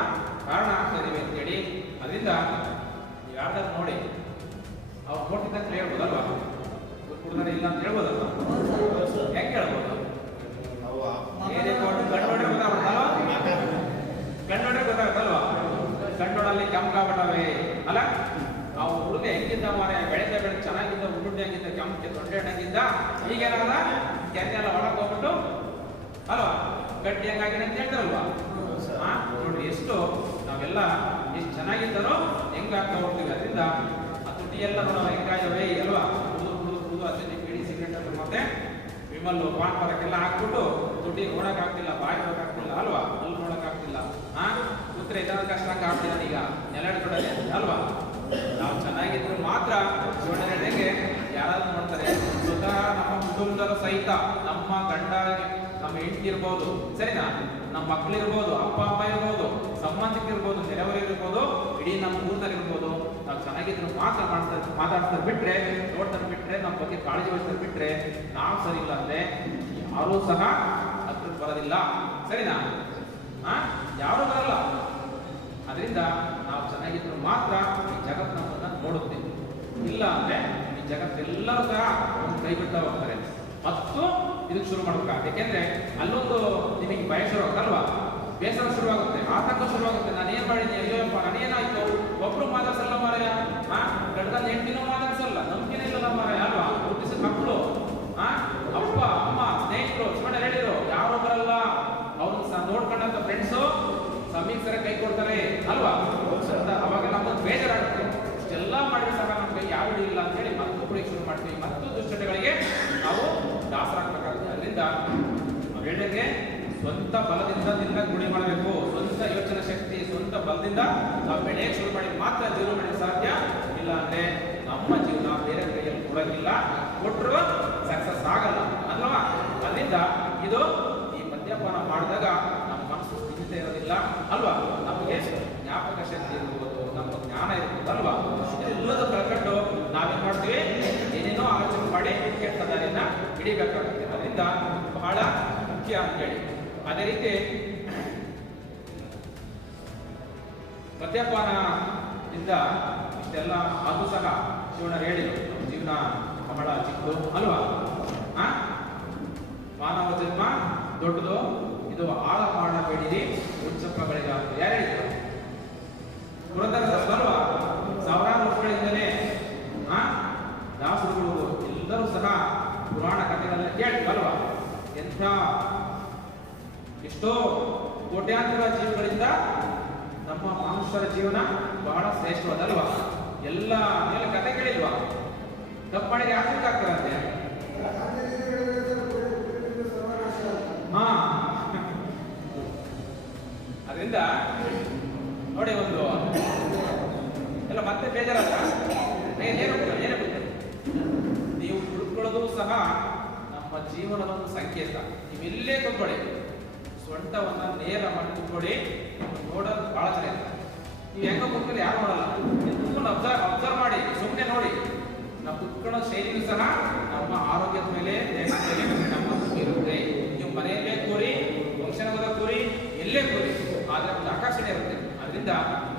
ಕಾರಣ ಆಗ್ತಾ ಇವೆ ಅಂತೇಳಿ. ಅದರಿಂದ ಯಾರ್ದಾರು ನೋಡಿ ಅವ್ರು ಕೊಟ್ಟಿದ್ದಂತ ಹೇಳ್ಬೋದಲ್ವಾ, ಕುಡಿದ್ರೆ ಇಲ್ಲ ಅಂತ ಹೇಳ್ಬೋದಲ್ವಾ? ಹೆಂಗೆ ಹೇಳ್ಬೋದು? ಕಣ್ಣೊಡ್ರೆ ಗೊತ್ತಾಗುತ್ತಲ್ವಾ, ಕಣ್ಣೊಡಲ್ಲಿ ಕೆಂಪಾಗ್ಬಿಟ್ಟವೆ ಅಲ್ಲ. ಅವು ಹುಡುಗ ಹೆಂಗಿದ್ದ ಮಾರ, ಬೆಳೆದ ಚೆನ್ನಾಗಿದ್ದ, ಹುಡುಗ ಹೆಂಗಿದ್ದ, ಕೆಂಪು ದೊಡ್ಡ ಹೆಣ್ಣಾಗಿದ್ದ, ಈಗೇನಾಗಲ್ಲ ಕೆನ್ನೆಲ್ಲ ಒಳಗೆ ಹೋಗ್ಬಿಟ್ಟು ಅಲ್ವಾ ಗಟ್ಟಿ ಹೆಂಗಾಗಿದೆ ಅಂತ ಹೇಳ್ತಾರಲ್ವಾ. ನೋಡ್ರಿ, ಎಷ್ಟು ನಾವೆಲ್ಲ ಎಷ್ಟು ಚೆನ್ನಾಗಿದ್ದಾರೋ ಹೆಂಗಾಗ್ತಾ ಹೋಗ್ತೀವಿ. ಅದರಿಂದ ಆ ತುಟಿ ಎಲ್ಲ ನೋಡೋ ಹೆಂಗಾಗವೆ ಅಲ್ವಾ, ಕುಡಿದು ಅದನ್ನೇ ಬಿಡಿ ಸಿಗರೇಟ್ ಅಂತ ಮತ್ತೆ ವಿಮಲ್ ಪಾನ್ ಪರಕ್ಕೆಲ್ಲ ಹಾಕ್ಬಿಟ್ಟು ತುಟಿ ನೋಡೋಕ್ಕಾಗ್ತಿಲ್ಲ, ಬಾಯಿ ನೋಡೋಕ್ಕಾಗ್ತಿಲ್ಲ ಅಲ್ವಾ, ಅಲ್ಲಿ ನೋಡೋಕ್ಕಾಗ್ತಿಲ್ಲ. ಉತ್ತರ ಇದಾದ ಕಷ್ಟ ಆಗ್ತಿಲ್ಲ, ಈಗ ನೆಲಡ್ಕೊಡೋದೇ ಅಲ್ವಾ. ನಾವು ಚೆನ್ನಾಗಿದ್ರು ಮಾತ್ರ ಜೀವನಕ್ಕೆ ಯಾರಾದ್ರೂ ನೋಡ್ತಾರೆ. ಸ್ವತಃ ನಮ್ಮ ಕುಟುಂಬದವರು ಸಹಿತ, ನಮ್ಮ ಗಂಡ, ನಮ್ಮ ಹೆಂಡತಿ ಇರ್ಬೋದು, ಸರಿನಾ, ನಮ್ಮ ಮಕ್ಕಳಿರ್ಬೋದು, ಅಪ್ಪ ಅಮ್ಮ ಇರ್ಬೋದು, ಸಂಬಂಧಿಕರಿರ್ಬೋದು, ನೆರೆಯವರಿರ್ಬೋದು, ಇಡೀ ನಮ್ಮ ಊರಿನಲ್ಲಿರ್ಬೋದು, ನಾವು ಚೆನ್ನಾಗಿದ್ರು ಮಾತ್ರ ಮಾತಾಡ್ತಾರೆ ಬಿಟ್ರೆ, ನೋಡ್ತಾರೆ ಬಿಟ್ರೆ, ನಮ್ಮ ಬಗ್ಗೆ ಕಾಳಜಿ ವಹಿಸ್ತಾರೆ ಬಿಟ್ರೆ, ನಾವು ಸರಿ ಇಲ್ಲ ಅಂದ್ರೆ ಯಾರೂ ಸಹ ಹತ್ರ ಬರೋದಿಲ್ಲ. ಸರಿನಾ? ಯಾರು ಬರಲ್ಲ. ಅದರಿಂದ ನಾವು ಚೆನ್ನಾಗಿದ್ರು ಮಾತ್ರ ಈ ಜಗತ್ತು ನಮ್ಮನ್ನ ನೋಡುತ್ತೆ. ಇಲ್ಲ ಅಂದ್ರೆ ಈ ಜಗತ್ತೆಲ್ಲರೂ ಸಹ ಒಂದು ಕೈ ಬಿಡ್ತಾ ಹೋಗ್ತಾರೆ ಮತ್ತು ಇದಕ್ಕೆ ಶುರು ಮಾಡ್ಬೇಕು. ಯಾಕೆಂದ್ರೆ ಅಲ್ಲೊಂದು ನಿಮಗೆ ಭಯ ಶುರು ಆಗುತ್ತಲ್ವಾ, ಬೇಸರ ಶುರುವಾಗುತ್ತೆ, ಆತಂಕ ಶುರುವಾಗುತ್ತೆ. ನಾನು ಏನ್ ಮಾಡಿದ್ದೀನಿ, ಅಯ್ಯೋಪ್ಪ ನಾನೇನಾಯ್ತು, ಒಬ್ರು ಮಾತಾಡ್ಸಲ್ಲ ಮಾರಾಯ, ಗಂಡದಲ್ಲಿ ಹೆಂಡತಿನೂ ಮಾತಾಡ್ಸಲ್ಲ, ನಂಬಿಕೆನೇ ಇಲ್ಲಲ್ಲ ಮಾರಾಯ ಅಲ್ವಾ. ಹುಟ್ಟಿಸಿದ ಮಕ್ಕಳು, ಅಪ್ಪ ಅಮ್ಮ, ಸ್ನೇಹಿತರು, ಸುಮ್ಮನೆ ಹೇಳಿದ್ರು, ಯಾರು ಬರಲ್ಲ. ಅವ್ರನ್ನ ಸಹ ನೋಡ್ಕೊಂಡಂತ ಫ್ರೆಂಡ್ಸು ಸಮೀಪ ಸರ ಕೈ ಕೊಡ್ತಾರೆ ಅಲ್ವಾ. ಅವಾಗ ನಮ್ಮೊಂದು ಬೇಜಾರಾಗುತ್ತೆ. ಇಷ್ಟೆಲ್ಲ ಮಾಡಿದ್ರೆ ಸಹ ನಮ್ಗೆ ಯಾವ ಇಲ್ಲ ಅಂತ ಹೇಳಿ ಮತ್ತು ಕುಡಿಯಕ್ಕೆ ಶುರು ಮಾಡ್ತೀವಿ, ಮತ್ತು ದುಶ್ಚಟಗಳಿಗೆ ನಾವು ದಾಸರಾಗಬೇಕಾಗುತ್ತೆ. ಅದರಿಂದ ಹೇಳಿದ್ರೆ ಸ್ವಂತ ಬಲದಿಂದ ನಿನ್ನ ಗುಣಿ ಮಾಡಬೇಕು. ಸ್ವಂತ ಯೋಚನಾ ಶಕ್ತಿ, ಸ್ವಂತ ಬಲದಿಂದ ನಾವು ಬೆಳೆಯಕ್ಕೆ ಶುರು ಮಾಡಿ ಮಾತ್ರ ಜೀವನ ಮಾಡಲಿಕ್ಕೆ ಸಾಧ್ಯ. ಇಲ್ಲ ಅಂದ್ರೆ ನಮ್ಮ ಜೀವನ ಬೇರೆ ಕೈಯಲ್ಲಿ ಕೊಡೋಕ್ಕಿಲ್ಲ, ಕೊಟ್ಟರು ಸಕ್ಸಸ್ ಆಗಲ್ಲ ಅಲ್ವಾ. ಅದರಿಂದ ಇದು ಈ ಮದ್ಯಪಾನ ಮಾಡಿದಾಗ ನಮ್ಮ ಮನಸ್ಸು ಸ್ಥಿಮಿತ ಇರೋದಿಲ್ಲ ಅಲ್ವಾ. ನಮಗೆ ಜ್ಞಾಪಕ ಶಕ್ತಿ ಇರ್ಬೋದು, ನಮ್ಮ ಜ್ಞಾನ ಇರ್ಬೋದು ಅಲ್ವಾ. ಎಲ್ಲದೂ ಕಳ್ಕೊಂಡು ನಾವೇನ್ ಮಾಡ್ತೀವಿ, ಏನೇನೋ ಆಲೋಚನೆ ಮಾಡಿ ಕೆಟ್ಟ ದಾರಿಯನ್ನ ಹಿಡಿಬೇಕಾಗುತ್ತೆ. ಅದರಿಂದ ಬಹಳ ಮುಖ್ಯ ಅಂತೇಳಿ. ಅದೇ ರೀತಿ ಮದ್ಯಪಾನದಿಂದ ಇಷ್ಟೆಲ್ಲ ಅದು ಸಹ ಶಿವಣ್ಣರು ಹೇಳಿದರು, ನಮ್ಮ ಜೀವನ ಬಹಳ ಚಿಕ್ಕದು ಅಲ್ವಾ. ಮಾನವ ಜನ್ಮ ದೊಡ್ಡದು, ಇದು ಆಳ ಮಾಡಬೇಡಿರಿ ಉಚ್ಚಪ್ಪಗಳಿಗೆ ಯಾರು ಹೇಳಿದ್ರು? ಪುರಂದರದಾಸರು ಅಲ್ವಾ. ಸಾವಿರಾರು ವರ್ಷಗಳಿಂದಲೇ ದಾಸರುಗಳು ಎಲ್ಲರೂ ಸಹ ಪುರಾಣ ಕಥೆಗಳನ್ನ ಕೇಳ್ತಲ್ವಾ. ಎಂಥ ಎಷ್ಟೋ ಕೋಟ್ಯಾಂತರ ಜೀವಗಳಿಂದ ನಮ್ಮ ಮನುಷ್ಯರ ಜೀವನ ಬಹಳ ಶ್ರೇಷ್ಠವಾದಲ್ವಾ. ಎಲ್ಲ ಮೇಲೆ ಕಥೆ ಕೇಳಿಲ್ವಾ? ತಪ್ಪಣಿಗೆ ಆಗ್ಬೇಕಾಗ್ತದಂತೆ. ಅದರಿಂದ ನೋಡಿ, ಒಂದು ಎಲ್ಲ ಮತ್ತೆ ಬೇಜಾರಲ್ಲ, ನೀವು ಹುಡುಕೊಳ್ಳೋದು ಸಹ ನಮ್ಮ ಜೀವನದ ಒಂದು ಸಂಕೇತ. ನೀವೆಲ್ಲೇ ಕೂತ್ಕೊಳ್ಳಿ, ಸೊಂಟವನ್ನ ನೇರ ಮಾಡಿ ಕೂತ್ಕೊಳ್ಳಿ, ನೋಡೋದು ಬಹಳ ಚೆನ್ನಾಗಿದೆ. ನೀವು ಹೆಂಗ ಕೂತ್ಕೊಳ್ಳಿ ಯಾರು ನೋಡಲ್ಲ, ಕೂತ್ಕೊಂಡು ಅಬ್ಸರ್ವ್ ಮಾಡಿ, ಸುಮ್ಮನೆ ನೋಡಿ. ನಾವು ಕೂತ್ಕೊಳ್ಳೋ ಶೈಲಿಯೂ ಸಹ ನಮ್ಮ ಆರೋಗ್ಯದ ಮೇಲೆ ನಮ್ಮ ಇರುತ್ತೆ. ನೀವು ಮನೆಯಲ್ಲೇ ಕೂರಿ, ಫಂಕ್ಷನ್ ಕೂರಿ, ಎಲ್ಲೇ ಕೂರಿ, ಆದ್ರೆ ಒಂದು ಆಕರ್ಷಣೆ ಇರುತ್ತೆ. ಅದರಿಂದ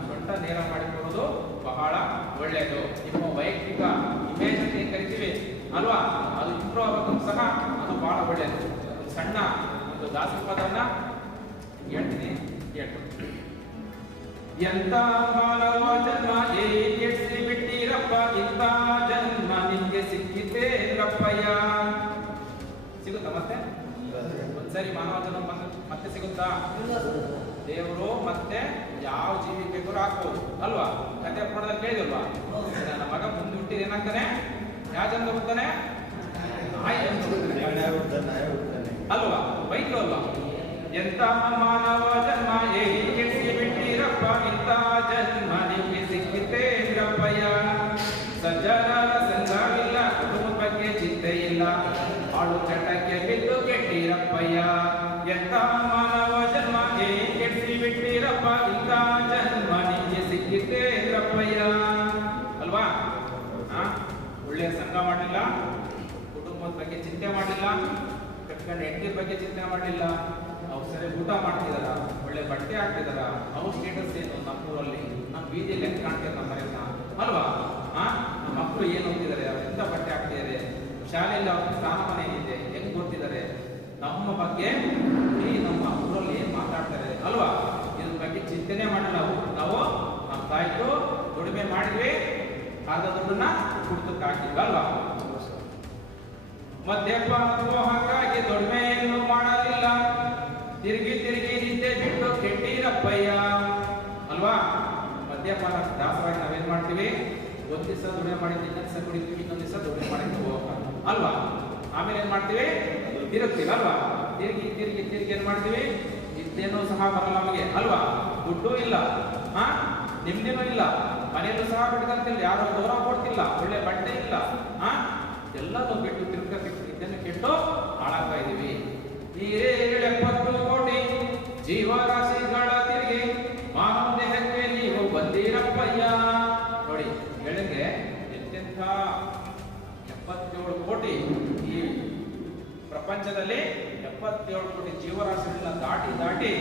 ಸೊಂಟ ನೇರ ಮಾಡಿಕೊಳ್ಳೋದು ಬಹಳ ಒಳ್ಳೆಯದು. ನಿಮ್ಮ ವೈಯಕ್ತಿಕ ಇಮೇಜ್ ಅಂತ ಏನ್ ಕರಿತೀವಿ ಅಲ್ವಾ, ಅದು ಇಂಪ್ರೂವ್ ಆಗಬೇಕು ಸಹ ಅದು ಬಹಳ ಒಳ್ಳೆಯದು. ಒಂದು ಸಣ್ಣ ಒಂದು ದಾಸರ ಪದವನ್ನ ಹೇಳ್ತೀನಿ, ಕೇಳ್ತೀನಿ. ಎಂತ ಮಾನವ ಜನ್ಮ ಏಸಿ ಬಿಟ್ಟಿರಪ್ಪ, ಇಂಥ ಜನ್ಮ ನಿಮ್ಗೆ ಸಿಕ್ಕಿತೆ ರಪ್ಪಯ್ಯ. ಸಿಗುತ್ತಾ ಮತ್ತೆ? ಒಂದ್ಸರಿ ಮಾನವ ಜನ್ಮ ಮತ್ತೆ ಸಿಗುತ್ತಾ? ದೇವರು ಮತ್ತೆ ಯಾವ ಜೀವಿ ಬೇಕಾದ್ರೂ ಹಾಕ್ಬೋದು ಅಲ್ವಾ. ಕಥೆ ಪುರಾಣದಲ್ಲಿ ಕೇಳಿದಲ್ವಾ, ನನ್ನ ಮಗ ಮುಂದೆ ಹುಟ್ಟಿದ ಏನಾಗ್ತಾನೆ, ಯಾವ ಜನ್ಮ ಹುಡ್ತಾನೆ, ಅಲ್ವಾ, ಬೈಕ್ಲು ಅಲ್ವಾ. ಎಂತ ಮಾನವ ಜನ್ಮ ಏಸಿ ಬಿಟ್ಟಿರಪ್ಪ, ಇಂಥ ಜನ್ಮ ನಿಮ್ಗೆ ಸಿಕ್ಕಿತೆ ರಪ್ಪಯ್ಯ. ಸಜ್ಜನರ ಸಂಘವಿಲ್ಲ, ಕುಟುಂಬ ಬಗ್ಗೆ ಚಿಂತೆ ಇಲ್ಲ, ಆಳು ಚಟಕ್ಕೆ ಬಿದ್ದು ಕೆಟ್ಟಿರಪ್ಪಯ್ಯ. ಎಂತ ಮಾನವ ಜನ್ಮ ಕೆಡಿಸಿ ಬಿಟ್ಟಿರಪ್ಪ, ಇಂಥ ಜನ್ಮ ನಿಮ್ಗೆ ಸಿಕ್ಕಿತೆ ರಪ್ಪಯ್ಯ ಅಲ್ವಾ. ಒಳ್ಳೆಯ ಸಂಘ ಮಾಡಲಿಲ್ಲ, ಕುಟುಂಬದ ಬಗ್ಗೆ ಚಿಂತೆ ಮಾಡಲಿಲ್ಲ, ಕಟ್ಕೊಂಡು ಹೆಂಡತಿ ಬಗ್ಗೆ ಚಿಂತೆ ಮಾಡಲಿಲ್ಲ, ಅವ್ರು ಸರಿ ಊಟ ಮಾಡ್ತಿದಾರ, ಒಳ್ಳೆ ಬಟ್ಟೆ ಹಾಕ್ತಿದಾರ, ಅವ್ರ ಸ್ಟೇಟಸ್ ಏನು ನಮ್ಮೂರಲ್ಲಿ, ನಮ್ಮ ಬೀದಿಯಲ್ಲಿ ಹೆಂಗ್ ಕಾಣ್ತಿದ್ದಾರೆ ನಮ್ಮ ಮನೆಯನ್ನ ಅಲ್ವಾ. ನಮ್ಮ ಮಕ್ಕಳು ಏನು ಓದ್ತಿದ್ದಾರೆ, ಎಂತ ಬಟ್ಟೆ ಹಾಕ್ತಿದ್ದಾರೆ, ಶಾಲೆಯಲ್ಲಿ ಅವ್ರ ಸ್ಥಾನಮಾನ ಏನಿದೆ, ಹೆಂಗ್ ಓದ್ತಿದ್ದಾರೆ, ನಮ್ಮ ಬಗ್ಗೆ ಈ ನಮ್ಮ ಊರಲ್ಲಿ ಏನ್ ಮಾತಾಡ್ತಾರೆ ಅಲ್ವಾ. ಇದ್ರ ಬಗ್ಗೆ ಚಿಂತನೆ ಮಾಡಿ ನಾವು ನಮ್ಮ ತಾಯ್ತು ದುಡಿಮೆ ಮಾಡಿದ್ವಿ, ಆದ ದುಡ್ಡನ್ನ ಕುಡ್ತಕ್ಕೆ ಹಾಕಿದ್ವಿ ಅಲ್ವಾ. ಮದ್ಯಪಾನಕ್ಕಾಗಿ ದುಡಿಮೆಯನ್ನು ಮಾಡಲಿಲ್ಲ, ತಿರುಗಿ ತಿರುಗಿ ನಿದ್ದೆ ಬಿಟ್ಟು ಕೆಟ್ಟಿರಪ್ಪಯ್ಯ ಅಲ್ವಾ. ಮದ್ಯಪಾನ ದಾಸರಾಗಿ ನಾವೇನ್ ಮಾಡ್ತೀವಿ, ಒಂದ್ ದಿವಸ ದುಡಿಮೆ ಮಾಡಿದ್ವಿ, ಇನ್ನೊಂದ್ ದಿವಸ ಕುಡಿತೀವಿ, ಇನ್ನೊಂದ್ ದಿವಸ ದುಡಿಮೆ ಮಾಡಿದ್ವಿ ಅಲ್ವಾ. ಆಮೇಲೆ ಏನ್ ಮಾಡ್ತೀವಿ, ತಿರುಗ್ತೀವಿ ಅಲ್ವಾ. ತಿರುಗಿ ತಿರುಗಿ ತಿರುಗಿ ಏನ್ ಮಾಡ್ತೀವಿ, ನಿದ್ದೆನೂ ಸಹ ಬರಲ್ಲ ನಮಗೆ ಅಲ್ವಾ. ದುಡ್ಡು ಇಲ್ಲ, ನಿಮ್ದೇನೂ ಇಲ್ಲ, ಮನೆಯಲ್ಲೂ ಸಹ ಬಿಡ್ಕಂತಿಲ್ಲ, ಯಾರು ಗೌರವ ಕೊಡ್ತಿಲ್ಲ, ಒಳ್ಳೆ ಬಟ್ಟೆ ಇಲ್ಲ, ಎಲ್ಲನೂ ಬಿಟ್ಟು ತಿರುಗಕ್ಕೆ ನಿದ್ದೆನೂ ಕೆಟ್ಟು ಹಾಳಾಗ್ತಾ ಇದೀವಿ. 70 ಕೋಟಿ ಜೀವರಾಶಿಗಳ ತಿರುಗಿ ಮಾನವ ದೇಹಕ್ಕೆ ನೀವು ಬಂದಿರಪ್ಪಯ್ಯ. ನೋಡಿ ಬೆಳಗ್ಗೆ ಎಂತೆಂಥ 77 ಕೋಟಿ, ಈ ಪ್ರಪಂಚದಲ್ಲಿ 77 ಕೋಟಿ ಜೀವರಾಶಿಗಳನ್ನ ದಾಟಿ ದಾಟಿ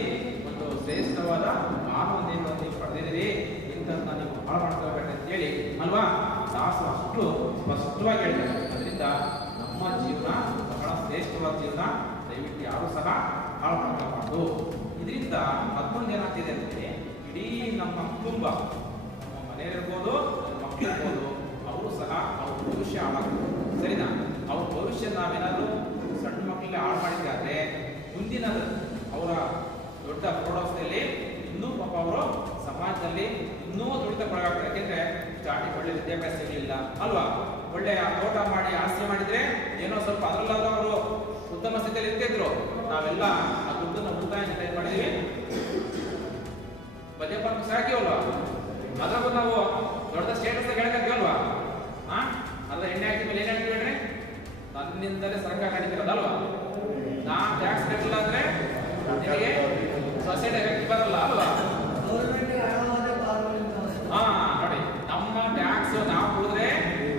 ಒಂದು ಶ್ರೇಷ್ಠವಾದ ಮಾನವ ದೇಹವನ್ನು ನೀವು ಪಡೆದಿದ್ದೀರಿ, ಇಂಥದ್ದನ್ನ ನೀವು ಹಾಳು ಮಾಡ್ಕೋಬೇಕಂತ ಹೇಳಿ ಅಲ್ವಾ ದಾಸರು ಅಷ್ಟು ಸ್ಪಷ್ಟವಾಗಿ ಹೇಳಿದ್ದಾರೆ. ಅದರಿಂದ ನಮ್ಮ ಜೀವನ ಬಹಳ ಶ್ರೇಷ್ಠವಾದ ಜೀವನ, ದಯವಿಟ್ಟು ಯಾರು ಸಹ ಹಾಳು ಮಾಡ್ಕೋಬಾರ್ದು. ಇದರಿಂದ ಮತ್ತೊಂದು ಏನಾಗ್ತಿದೆ ಅಂದರೆ, ಇಡೀ ನಮ್ಮ ಕುಟುಂಬ, ನಮ್ಮ ಮನೆಯಲ್ಲಿರ್ಬೋದು, ಮಕ್ಕಳಿರ್ಬೋದು, ಅವರು ಸಹ ಅವ್ರ ಭವಿಷ್ಯ ಹಾಳಾಗ್ತದೆ. ಸರಿನಾ? ಅವ್ರ ಭವಿಷ್ಯ ನಾವೇನಾದರೂ ಸಣ್ಣ ಮಕ್ಕಳಲ್ಲಿ ಹಾಳು ಮಾಡಿದ್ದಾದ್ರೆ ಮುಂದಿನದು ಅವರ ದೊಡ್ಡ ಪ್ರೌಢಾವಸ್ಥೆಯಲ್ಲಿ ಇನ್ನೂ ಪಾಪ ಅವರು ಸಮಾಜದಲ್ಲಿ ಇನ್ನೂ ದುಡಿತಕ್ಕೊಳಗಾಗ್ತಾರೆ. ಯಾಕೆಂದ್ರೆ ಸ್ಟಾರ್ಟಿಂಗ್ ಒಳ್ಳೆ ವಿದ್ಯಾಭ್ಯಾಸ ಇರಲಿಲ್ಲ ಅಲ್ವಾ. ಒಳ್ಳೆ ತೋಟ ಮಾಡಿ ಆಸ್ತಿ ಮಾಡಿದ್ರೆ ಏನೋ ಸ್ವಲ್ಪ ಅದರಲ್ಲಾದ್ರೂ ಅವರು ಉತ್ತಮ ಸ್ಥಿತಿಯಲ್ಲಿ ಇರ್ತಿದ್ರು. ನಾವೆಲ್ಲ ಆ ದುಡ್ಡನ್ನು ಉಳಿತಾಯ ಏನ್ ಮಾಡಿದೀವಿ, ಮದ್ಯಪಾನ ಸಾಕಿವಲ್ವಾ, ಅದ್ರಾಗೂ ನಾವು ದೊಡ್ಡ ಸ್ಟೇಟಸ್ ಹೇಳ್ಕಂತೀವಲ್ವಾ. ಅದ್ರ ಎಣ್ಣೆ ಹಾಕಿದ ಮೇಲೆ ಏನ್ ಹೇಳ್ತೀವಿ ಹೇಳ್ರಿ, ನನ್ನಿಂದಲೇ ಸರ್ಕಾರ ನಡೀತಿರೋದಲ್ವಾ. ನಾ ಟ್ಯಾಕ್ಸ್ ಕಟ್ಟಿಲ್ಲ ಅಂದ್ರೆ ನಿಮಗೆ ಸೊಸೈಟಿ ಎಫೆಕ್ಟ್ ಬರಲ್ಲ ಅಲ್ವಾ. ನೋಡಿ, ನಮ್ಮ ಟ್ಯಾಕ್ಸ್ ನಾವು ಉಳಿದ್ರೆ